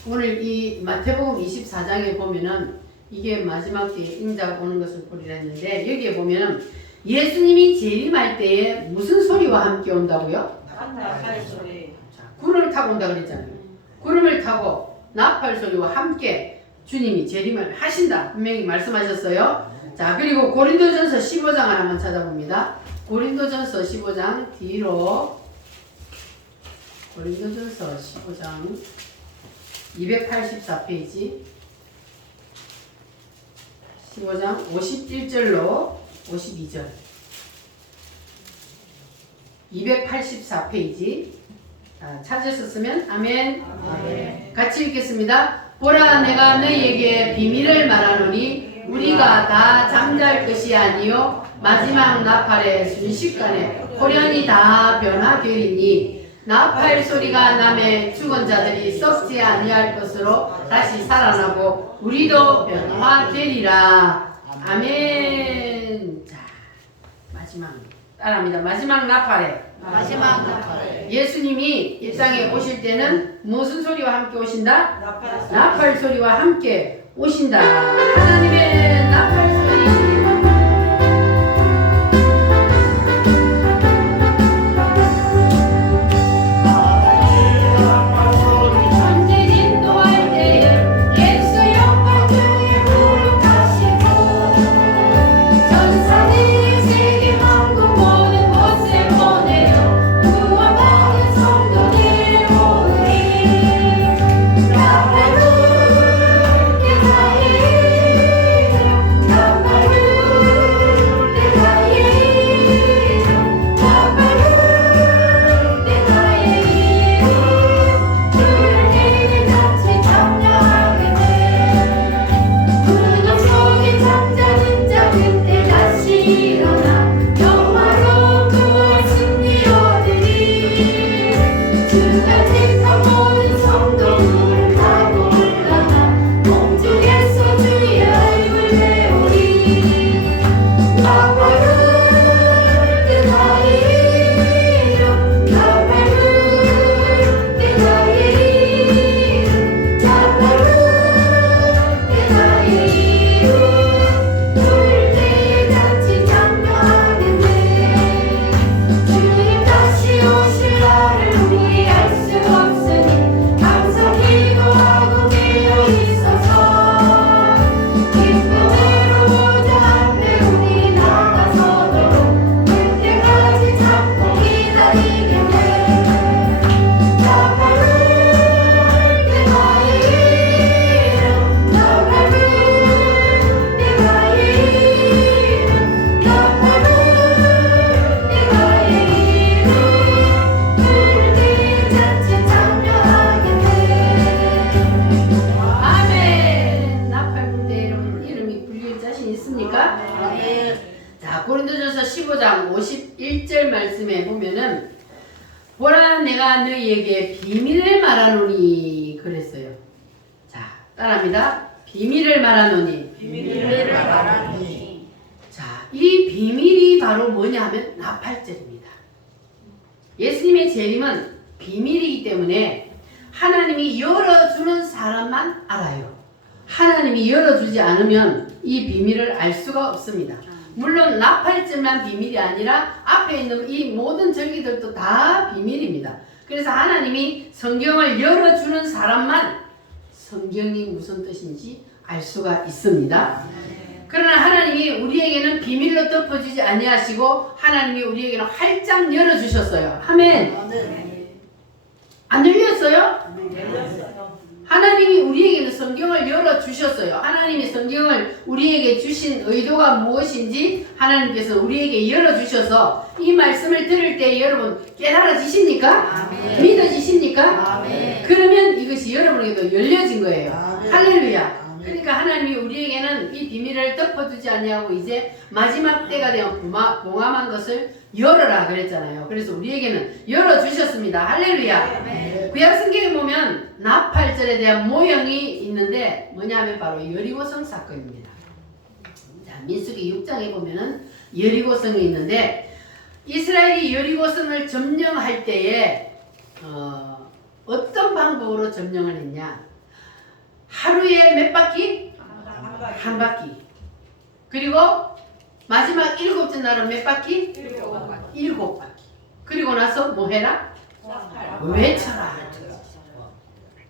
오늘 이 마태복음 24장에 보면은 이게 마지막 뒤에 인자가 오는 것을 보리라 했는데 여기에 보면은 예수님이 재림할 때에 무슨 소리와 함께 온다고요? 나팔 소리. 자, 구름을 타고 온다 그랬잖아요. 구름을 타고 나팔 소리와 함께 주님이 재림을 하신다 분명히 말씀하셨어요. 자, 그리고 고린도전서 15장을 한번 찾아봅니다. 고린도전서 15장 뒤로 고린도전서 15장 284페이지 15장 51절로 52절 284페이지 찾으셨으면 아멘. 아멘. 같이 읽겠습니다. 보라 내가 너희에게 비밀을 말하노니 우리가 다 잠잘 것이 아니요 마지막 나팔의 순식간에 호련히 다 변화되리니 나팔 소리가 나매 죽은 자들이 썩지 아니할 것으로 다시 살아나고 우리도 변화되리라. 아멘. 자, 마지막 따라합니다. 마지막 나팔에 마지막 나팔. 예수님이 이 땅에 오실 때는 무슨 소리와 함께 오신다? 나팔. 나팔 소리와 함께 오신다. 하나님의 나팔 소리. 천지 진도할 때에 예수 영광 중에 거룩하시고 전사들이 세계 만국 모든 곳에 보내어 구원받은 성도들 모으리. 나팔 울게 하리라. 나팔 울게 하리라. 나팔 울게 하리라. 불길을 같이 참여하게 돼. 무덤 속에 잠자는 자 그때 다시 일어나 영화로 부활 승리 얻으리. 주가 택한 모든 성도들을 타고 올라가 공중에서 주의 얼굴 배우리. 나팔 울게 하리라. 나팔 울게 하리라. 나팔 울게 하리라. 불때에 같이 참여하게 돼. 주님 다시 오실 날을 우리 알 수 없으니 항상 기도하고 깨어 있어서 기쁨으로 보좌 앞에 우리 나가서도록 그때까지 참고 기다리게 돼. 나팔 울게 하리라. 나팔 울게 하리라. 나팔 울게 하리라. 불때에 같이 참여하게 돼. 아멘. 나팔 불때 여러분 이름이 불릴 자신 있습니까? 아멘. 자, 고린도전서 15장 51절 말씀에 보면은 보라 내가 너희에게 비밀을 말하노니 그랬어요. 자, 따라합니다. 비밀을 말하노니. 비밀을 말하니. 자, 이 비밀이 바로 뭐냐 하면 나팔절입니다. 예수님의 재림은 비밀이기 때문에 하나님이 열어주는 사람만 알아요. 하나님이 열어주지 않으면 이 비밀을 알 수가 없습니다. 물론 나팔절만 비밀이 아니라 앞에 있는 이 모든 절기들도 다 비밀입니다. 그래서 하나님이 성경을 열어주는 사람만 성경이 무슨 뜻인지 알 수가 있습니다. 그러나 하나님이 우리에게는 비밀로 덮어주지 아니하시고 하나님이 우리에게는 활짝 열어주셨어요. 아멘. 안 열렸어요? 열렸어요. 하나님이 우리에게는 성경을 열어주셨어요. 하나님이 성경을 우리에게 주신 의도가 무엇인지 하나님께서 우리에게 열어주셔서 이 말씀을 들을 때 여러분 깨달아지십니까? 아멘. 믿어지십니까? 아멘. 그러면 이것이 여러분에게도 열려진 거예요. 아멘. 할렐루야. 그러니까 하나님이 우리에게는 이 비밀을 덮어두지 아니하고 이제 마지막 때가 되면 봉함한 것을 열어라 그랬잖아요. 그래서 우리에게는 열어주셨습니다. 할렐루야. 네. 구약 성경에 보면 나팔절에 대한 모형이 있는데 뭐냐면 바로 여리고성 사건입니다. 자, 민수기 6장에 보면은 여리고성이 있는데 이스라엘이 여리고성을 점령할 때에 어떤 방법으로 점령을 했냐? 하루에 몇 바퀴? 한 바퀴. 그리고 마지막 일곱째 날은 몇 바퀴? 일곱 바퀴. 그리고 나서 뭐 해라? 외쳐라.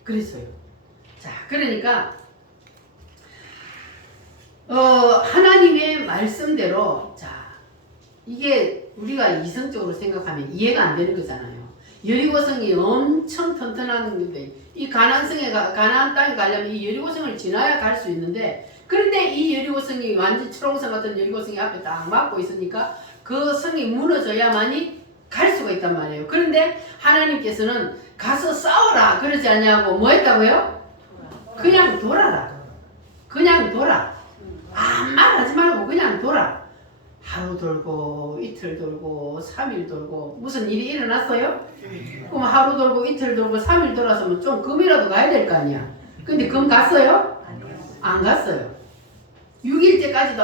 그랬어요. 자, 그러니까 하나님의 말씀대로 자 이게 우리가 이성적으로 생각하면 이해가 안 되는 거잖아요. 여리고성이 엄청 튼튼한 건데 이 가나안 땅에 가려면 이 여리고성을 지나야 갈 수 있는데 그런데 이 여리고성이 완전 초롱성 같은 여리고성이 앞에 딱 막고 있으니까 그 성이 무너져야만이 갈 수가 있단 말이에요. 그런데 하나님께서는 가서 싸워라 그러지 않냐고 뭐 했다고요? 그냥 돌아라. 그냥 돌아. 아무 말 하지 말고 그냥 돌아. 하루 돌고 이틀 돌고 3일 돌고 무슨 일이 일어났어요? 그럼 하루 돌고 이틀 돌고 3일 돌아서면 좀 금이라도 가야 될 거 아니야. 근데 금 갔어요? 안 갔어요. 6일째까지도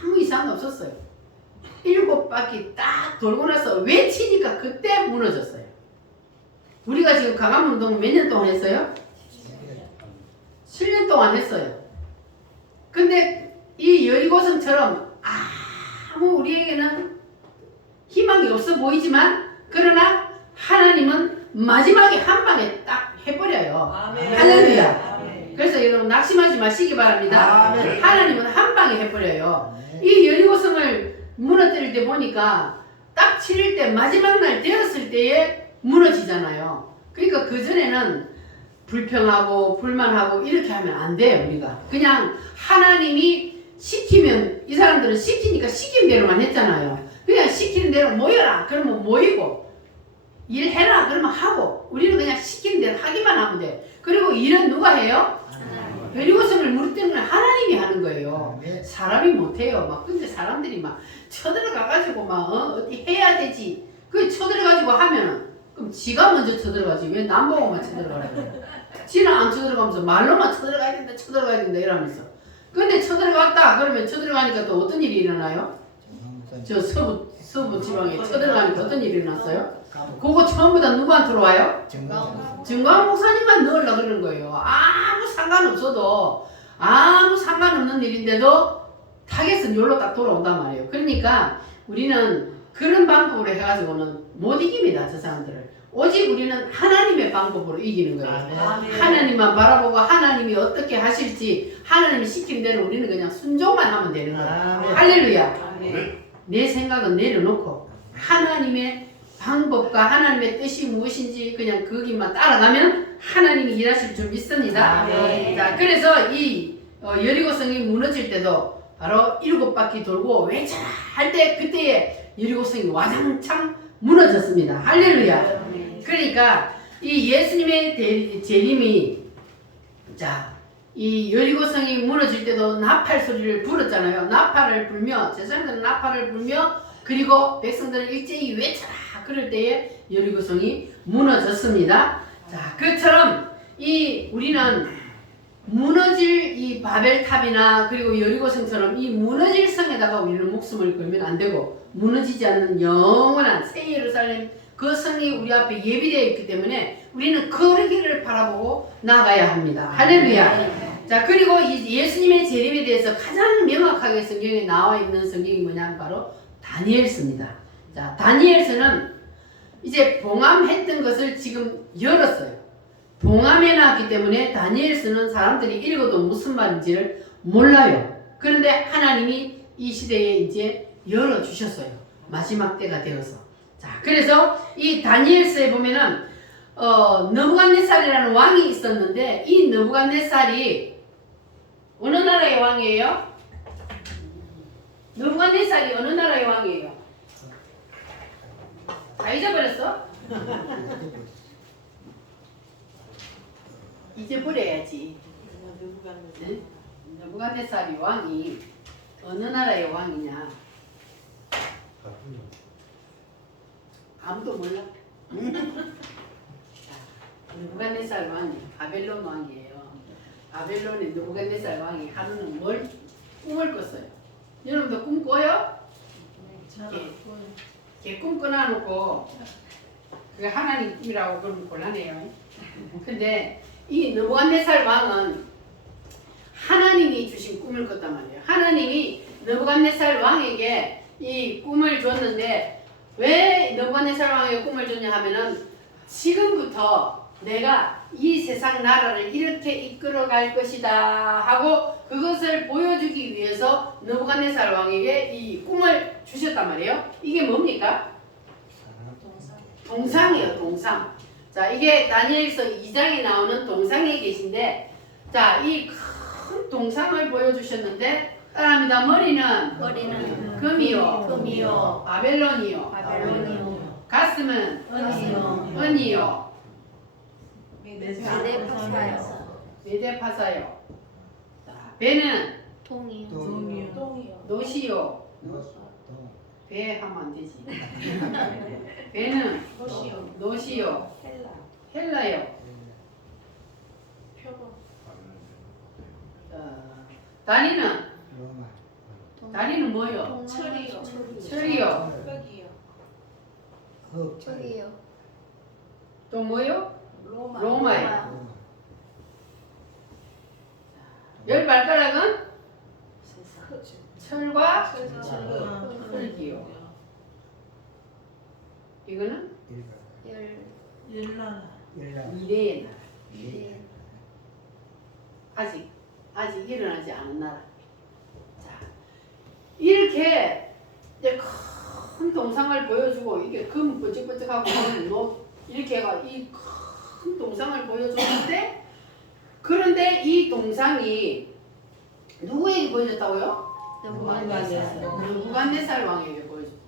아무 이상 없었어요. 7바퀴 딱 돌고 나서 외치니까 그때 무너졌어요. 우리가 지금 강화문운동 몇 년 동안 했어요? 7년 동안 했어요. 근데 이 여리고성처럼 아무 우리에게는 희망이 없어 보이지만 그러나 하나님은 마지막에 한 방에 딱 해버려요. 할렐루야. 그래서 여러분 낙심하지 마시기 바랍니다. 하나님은 한 방에 해버려요. 이 여리고성을 무너뜨릴 때 보니까 딱 치릴 때 마지막 날 되었을 때에 무너지잖아요. 그러니까 그전에는 불평하고 불만하고 이렇게 하면 안 돼요. 우리가 그냥 하나님이 시키면 이 사람들은 시키니까 시킨 대로만 했잖아요. 그냥 시키는 대로 모여라 그러면 모이고 일해라 그러면 하고 우리는 그냥 시키는 대로 하기만 하면 돼. 그리고 일은 누가 해요? 여리고성을 무너뜨리는 건 하나님이 하는 거예요. 사람이 못해요. 막 근데 사람들이 막 쳐들어가가지고 막 어디 해야 되지. 그 쳐들어가지고 하면은 그럼 지가 먼저 쳐들어가지 왜 남 보고만 쳐들어가라고. 지는 안 쳐들어가면서 말로만 쳐들어가야 된다 쳐들어가야 된다 이러면서. 근데 쳐들어갔다 그러면 쳐들어가니까 또 어떤 일이 일어나요? 저 서부 지방에 쳐들어가니까 어떤 일이 일어났어요? 그거 전부 다 누구한테 와요? 증강 목사님만 넣으려고 그러는 거예요. 아무 상관없어도 아무 상관없는 일인데도 타겟은 여기로 딱 돌아온단 말이에요. 그러니까 우리는 그런 방법으로 해가지고는 못 이깁니다. 저 사람들을. 오직 우리는 하나님의 방법으로 이기는 거예요. 하나님만 바라보고 하나님이 어떻게 하실지 하나님이 시킨 대로 우리는 그냥 순종만 하면 되는 거예요. 할렐루야. 내 생각은 내려놓고 하나님의 방법과 하나님의 뜻이 무엇인지 그냥 거기만 따라가면 하나님이 일하실 줄 믿습니다. 자, 그래서 이 여리고성이 무너질 때도 바로 7바퀴 돌고 외쳐라 할 때 그때에 여리고성이 와장창 무너졌습니다. 할렐루야. 그러니까 이 예수님의 재림이 자, 이 여리고성이 무너질 때도 나팔 소리를 불었잖아요. 나팔을 불며 제사장들은 나팔을 불며 그리고 백성들은 일제히 외쳐라 그럴 때에 여리고성이 무너졌습니다. 자, 그처럼 이 우리는 무너질 이 바벨탑이나 그리고 여리고성처럼 이 무너질 성에다가 우리는 목숨을 걸면 안 되고 무너지지 않는 영원한 새 예루살렘 그 성이 우리 앞에 예비되어 있기 때문에 우리는 그 길을 바라보고 나가야 합니다. 할렐루야. 자, 그리고 이 예수님의 재림에 대해서 가장 명확하게 성경에 나와 있는 성경이 뭐냐면 바로 다니엘서입니다. 자, 다니엘서는 이제 봉함했던 것을 지금 열었어요. 봉함해 놨기 때문에 다니엘서는 사람들이 읽어도 무슨 말인지를 몰라요. 그런데 하나님이 이 시대에 이제 열어주셨어요. 마지막 때가 되어서. 자, 그래서 이 다니엘서에 보면은 느부갓네살이라는 왕이 있었는데 이 느부갓네살이 어느 나라의 왕이에요? 느부갓네살이 어느 나라의 왕이에요? 다 잊어버렸어? 잊어버려야지. 느부갓네살이 왕이 어느 나라의 왕이냐? 아무도 몰라? 느부갓네살 왕이 바벨론 왕이에요. 바벨론의 느부갓네살 왕이 하루는 뭘 꿈을 꿨어요. 여러분도 꿈 꿔요? 걔 꿈 꿔놔놓고 그게 하나님 꿈이라고 그러면 곤란해요. 근데 이 느부갓네살 왕은 하나님이 주신 꿈을 꿨단 말이에요. 하나님이 느부갓네살 왕에게 이 꿈을 줬는데 왜 느부갓네살 왕에게 꿈을 줬냐 하면은 지금부터 내가 이 세상 나라를 이렇게 이끌어갈 것이다 하고 그것을 보여주기 위해서 느부갓네살 왕에게 이 꿈을 주셨단 말이에요. 이게 뭡니까? 동상이에요. 동상. 자, 이게 다니엘서 2장에 나오는 동상에 계신데, 자, 이 큰 동상을 보여주셨는데, 따라합니다. 머리는 머리는 금이요, 금이요 바벨론이요, 바벨론이요 가슴은 은이요 은이요, 메데파사요 메데파사요. 자, 배는 동이요 노시요. 배 하면 안 되지. 배는 노시요, 헬라요. 자, 다리는 뭐요? 철이요. 저기요 또 뭐요? 로마요. 열 발가락은 철과 흙이요. 이거는 미래의 나라. 아직 일어나지 않은 나라. 자, 이렇게 이제 큰 동상을 보여주고 이게 금 번쩍번쩍하고 이렇게 해가 이 큰 동상을 보여주는데, 그런데 이 동상이 누구에게 보여줬다고요? 느부갓네살 왕에게 보여줬어요.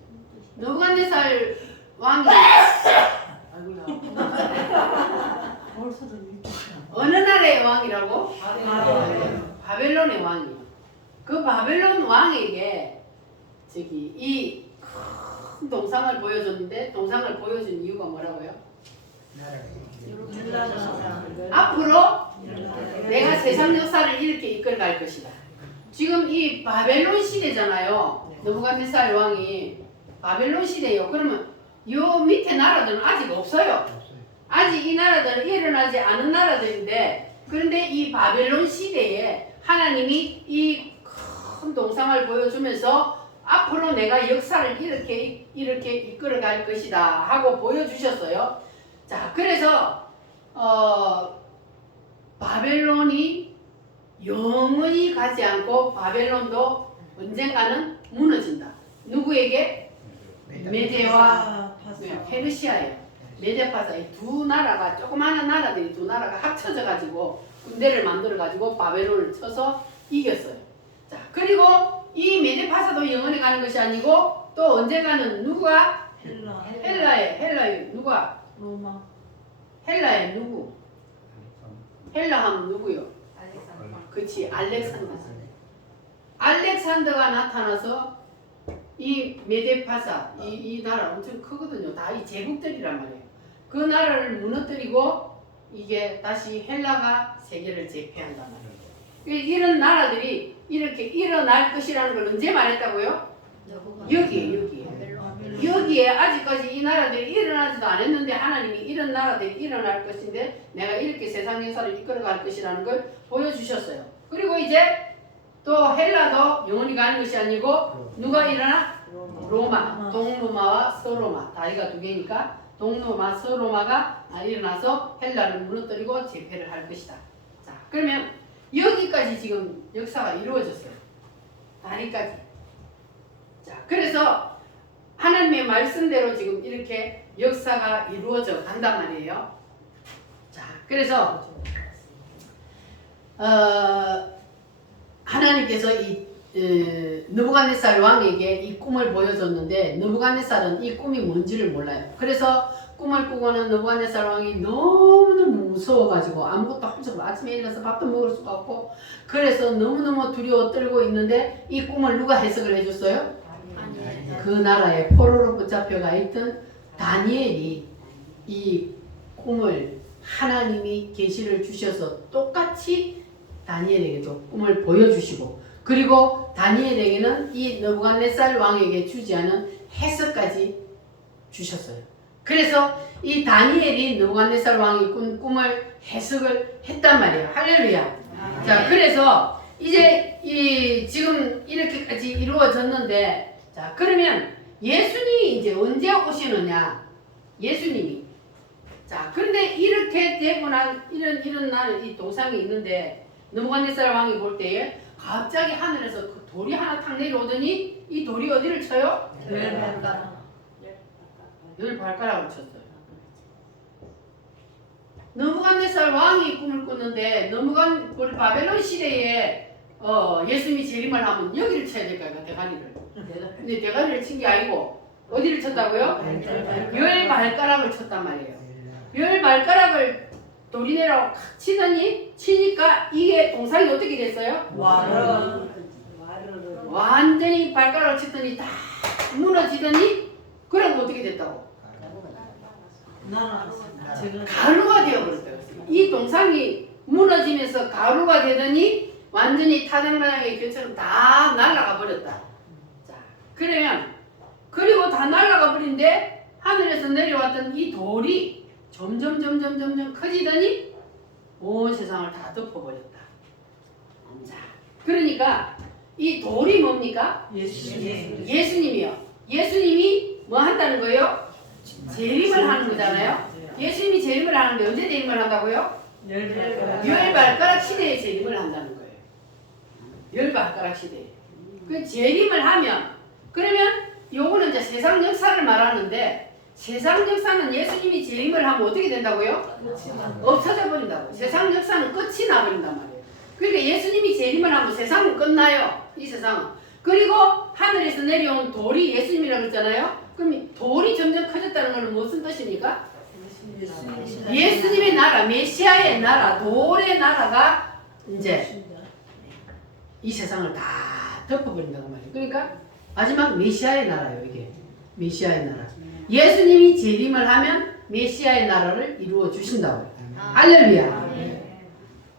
느부갓네살 왕이 어느 나라의 왕이라고? 바벨론의 왕이요. 그 바벨론 왕에게 저기 이 큰 동상을 보여줬는데, 동상을 보여준 이유가 뭐라고요? 앞으로 내가 세상 역사를 이렇게 이끌어갈 것이다. 지금 이 바벨론 시대잖아요. 느부갓네살 왕이 바벨론 시대예요. 그러면 요 밑에 나라들은 아직 없어요. 아직 이 나라들은 일어나지 않은 나라들인데, 그런데 이 바벨론 시대에 하나님이 이 큰 동상을 보여주면서 앞으로 내가 역사를 이렇게 이끌어갈 것이다 하고 보여주셨어요. 자, 그래서 바벨론이 영원히 가지 않고 바벨론도 언젠가는 무너진다. 누구에게? 메데와 페르시아예요. 메데파사, 이 두 나라가, 조그마한 나라들이 두 나라가 합쳐져 가지고 군대를 만들어 가지고 바벨론을 쳐서 이겼어요. 자, 그리고 이 메데파사도 영원히 가는 것이 아니고 또 언젠가는 누가? 헬라에 누가? 헬라에 누구? 헬라 하면 누구요? 그치, 알렉산더가 나타나서 이 메데파사, 이 나라 엄청 크거든요. 다 이 제국들이란 말이에요. 그 나라를 무너뜨리고 이게 다시 헬라가 세계를 제패한단 말이에요. 이런 나라들이 이렇게 일어날 것이라는 걸 언제 말했다고요? 여기에 아직까지 이 나라들이 일어나지도 않았는데 하나님이 이런 나라들이 일어날 것인데 내가 이렇게 세상 역사를 이끌어갈 것이라는 걸 보여주셨어요. 그리고 이제 또 헬라도 영원히 가는 것이 아니고 누가 일어나? 로마, 동로마와 서로마, 다리가 두 개니까 동로마, 서로마가 일어나서 헬라를 무너뜨리고 제패를 할 것이다. 자, 그러면 여기까지 지금 역사가 이루어졌어요. 다리까지. 자, 그래서 하나님의 말씀대로 지금 이렇게 역사가 이루어져 간단 말이에요. 자, 그래서 하나님께서 이 느부갓네살 왕에게 이 꿈을 보여줬는데 느부갓네살은 이 꿈이 뭔지를 몰라요. 그래서 꿈을 꾸고는 느부갓네살 왕이 너무너무 무서워가지고 아무것도 할 수가 없고 아침에 일어나서 밥도 먹을 수가 없고 그래서 너무너무 두려워 떨고 있는데 이 꿈을 누가 해석을 해줬어요? 그 나라에 포로로 붙잡혀가 있던 다니엘이 이 꿈을 하나님이 계시를 주셔서 똑같이 다니엘에게도 꿈을 보여주시고 그리고 다니엘에게는 이 느부갓네살 왕에게 주지 않은 해석까지 주셨어요. 그래서 이 다니엘이 느부갓네살 왕이 꾼 꿈을 해석을 했단 말이에요. 할렐루야. 자, 그래서 이제 이 지금 이렇게까지 이루어졌는데 자, 그러면 예수님이 이제 언제 오시느냐? 예수님이. 자, 그런데 이렇게 되고 난 이런 날은 이 동상이 있는데 느부갓네살 왕이 볼 때에 갑자기 하늘에서 그 돌이 하나 탁 내려오더니 이 돌이 어디를 쳐요? 열 발가락을 쳤어요. 느부갓네살 왕이 꿈을 꿨는데 우리 바벨론 시대에 예수님이 재림을 하면 여기를 쳐야 될까요? 대가리를. 근데 대가리를 친 게 아니고 어디를 쳤다고요? 열 발가락을 쳤단 말이에요. 열 발가락을 도리내라고 치니까 이게 동상이 어떻게 됐어요? 완전히 발가락을 쳤더니 다 무너지더니 그래도 어떻게 됐다고? 가루가 되어버렸어요. 이 동상이 무너지면서 가루가 되더니 완전히 타작마당의 교처럼 다 날아가 버렸다. 자, 그러면 그리고 다 날아가 버린데 하늘에서 내려왔던 이 돌이 점점 커지더니 온 세상을 다 덮어버렸다. 자, 그러니까 이 돌이 뭡니까? 예수님이요. 예수님이 뭐 한다는 거예요? 재림을 하는 거잖아요. 예수님이 재림을 하는데 언제 재림을 한다고요? 열 발가락 시대에 재림을 한다는 거예요. 열 발가락 시대에. 그 재림을 하면 그러면 요거는 이제 세상 역사를 말하는데 세상 역사는 예수님이 재림을 하면 어떻게 된다고요? 없어져 버린다고. 세상 역사는 끝이 나버린단 말이에요. 그러니까 예수님이 재림을 하면 세상은 끝나요. 이 세상은. 그리고 하늘에서 내려온 돌이 예수님이라고 그랬잖아요. 그럼 돌이 점점 커졌다는 것은 무슨 뜻입니까? 예수님의 나라, 메시아의 나라, 돌의 나라가 이제 이 세상을 다 덮어버린다고 말이에요. 그러니까 마지막 메시아의 나라예요. 이게 메시아의 나라. 예수님이 재림을 하면 메시아의 나라를 이루어 주신다고요. 할렐루야.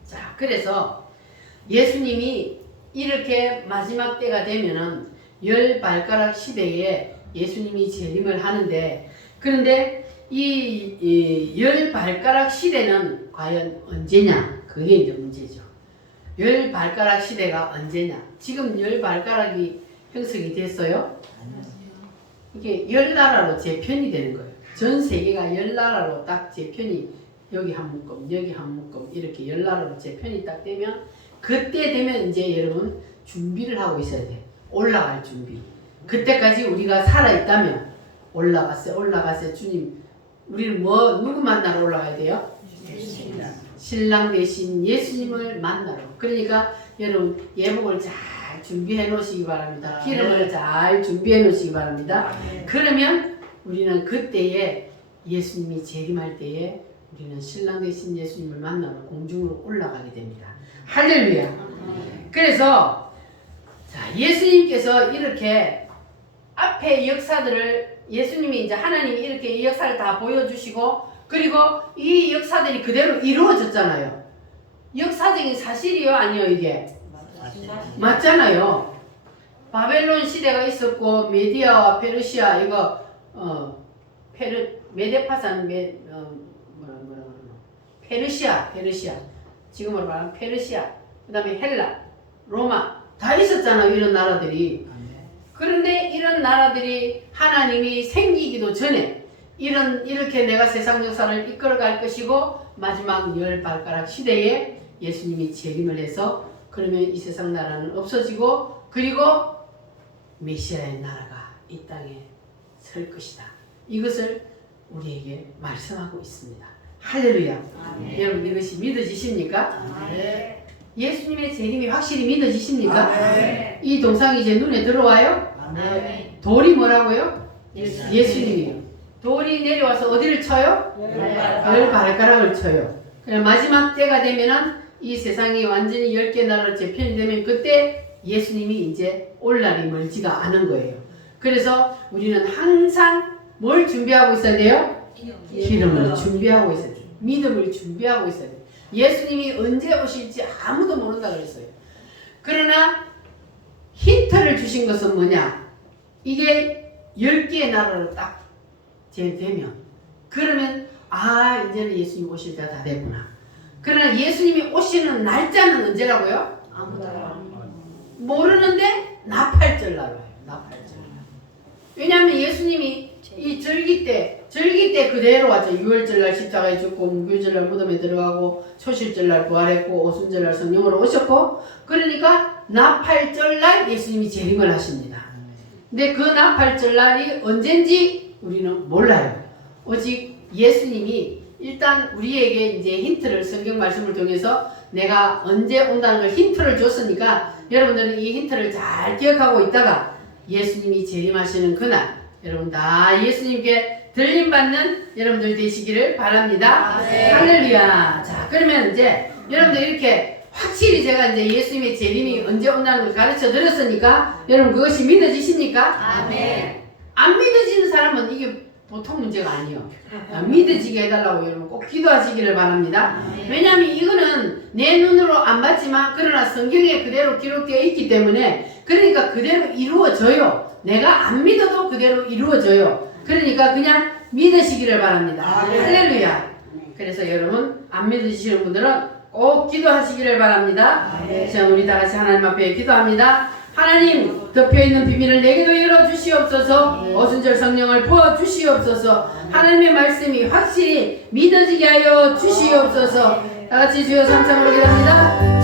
자, 그래서 예수님이 이렇게 마지막 때가 되면은 열 발가락 시대에 예수님이 재림을 하는데, 그런데 이 열 발가락 시대는 과연 언제냐? 그게 이제 문제죠. 열 발가락 시대가 언제냐? 지금 열 발가락이 형성이 됐어요. 이게 열 나라로 재편이 되는 거예요. 전 세계가 열 나라로 딱 재편이, 여기 한 묶음, 여기 한 묶음, 이렇게 열 나라로 재편이 딱 되면, 그때 되면 이제 여러분 준비를 하고 있어야 돼. 올라갈 준비. 그때까지 우리가 살아있다면 올라갔어요. 주님, 우리는 누구 만나러 올라가야 돼요? 신랑 대신 예수님을 만나러. 그러니까 여러분 예복을 잘 준비해 놓으시기 바랍니다. 기름을 잘 준비해 놓으시기 바랍니다. 그러면 우리는 그때에 예수님이 재림할 때에 우리는 신랑 대신 예수님을 만나러 공중으로 올라가게 됩니다. 할렐루야. 그래서 자, 예수님께서 이렇게 앞에 역사들을 예수님이 이제 하나님이 이렇게 이 역사를 다 보여주시고, 그리고 이 역사들이 그대로 이루어졌잖아요. 역사적인 사실이요, 아니요? 이게 맞잖아요. 바벨론 시대가 있었고 메디아와 페르시아, 이거 메데파산 페르시아 지금으로 말하면 페르시아, 그 다음에 헬라, 로마 다 있었잖아요. 이런 나라들이. 그런데 이런 나라들이 하나님이 생기기도 전에 이렇게 내가 세상 역사를 이끌어갈 것이고, 마지막 열 발가락 시대에 예수님이 재림을 해서 그러면 이 세상 나라는 없어지고, 그리고 메시아의 나라가 이 땅에 설 것이다. 이것을 우리에게 말씀하고 있습니다. 할렐루야. 여러분 이것이 믿어지십니까? 예수님의 재림이 확실히 믿어지십니까? 이 동상이 이제 눈에 들어와요? 돌이 뭐라고요? 예수님이요. 돌이 내려와서 어디를 쳐요? 열 발가락을 쳐요. 그냥 마지막 때가 되면은 이 세상이 완전히 10개 나라로 재편이 되면 그때 예수님이 이제 올 날이 멀지가 않은 거예요. 그래서 우리는 항상 뭘 준비하고 있어야 돼요? 기름을 준비하고 있어야 돼요. 믿음을 준비하고 있어야 돼요. 예수님이 언제 오실지 아무도 모른다 그랬어요. 그러나 힌트를 주신 것은 뭐냐? 이게 10개의 나라로 딱 되면, 그러면 이제는 예수님 오실 때가 다 됐구나. 그러나 예수님이 오시는 날짜는 언제라고요? 모르는데 나팔절 날 와요. 나팔절. 왜냐하면 예수님이 이 절기 때 그대로 왔죠. 6월절날 십자가에 죽고, 무교절날 무덤에 들어가고, 초실절날 부활했고, 오순절날 성령으로 오셨고, 그러니까 나팔절날 예수님이 재림을 하십니다. 근데 그 나팔절날이 언젠지 우리는 몰라요. 오직 예수님이 일단 우리에게 이제 힌트를 성경 말씀을 통해서 내가 언제 온다는 걸 힌트를 줬으니까 여러분들은 이 힌트를 잘 기억하고 있다가 예수님이 재림하시는 그날 여러분 다 예수님께 들림받는 여러분들 되시기를 바랍니다. 할렐루야. 자, 그러면 이제 여러분들 이렇게 확실히 제가 이제 예수님의 재림이 언제 온다는 걸 가르쳐 드렸으니까 여러분 그것이 믿어지십니까? 아멘. 안 믿어지는 사람은 이게 보통 문제가 아니에요. 믿어지게 해달라고 여러분 꼭 기도하시기를 바랍니다. 왜냐하면 이거는 내 눈으로 안 봤지만 그러나 성경에 그대로 기록되어 있기 때문에 그러니까 그대로 이루어져요. 내가 안 믿어도 그대로 이루어져요. 그러니까 그냥 믿으시기를 바랍니다. 할렐루야. 그래서 여러분 안 믿으시는 분들은 꼭 기도하시기를 바랍니다. 자, 우리 다 같이 하나님 앞에 기도합니다. 하나님, 덮여있는 비밀을 내게도 열어주시옵소서. 오순절 성령을 부어주시옵소서. 하나님의 말씀이 확실히 믿어지게 하여 주시옵소서. 다같이 주여 삼창으로 기도합니다.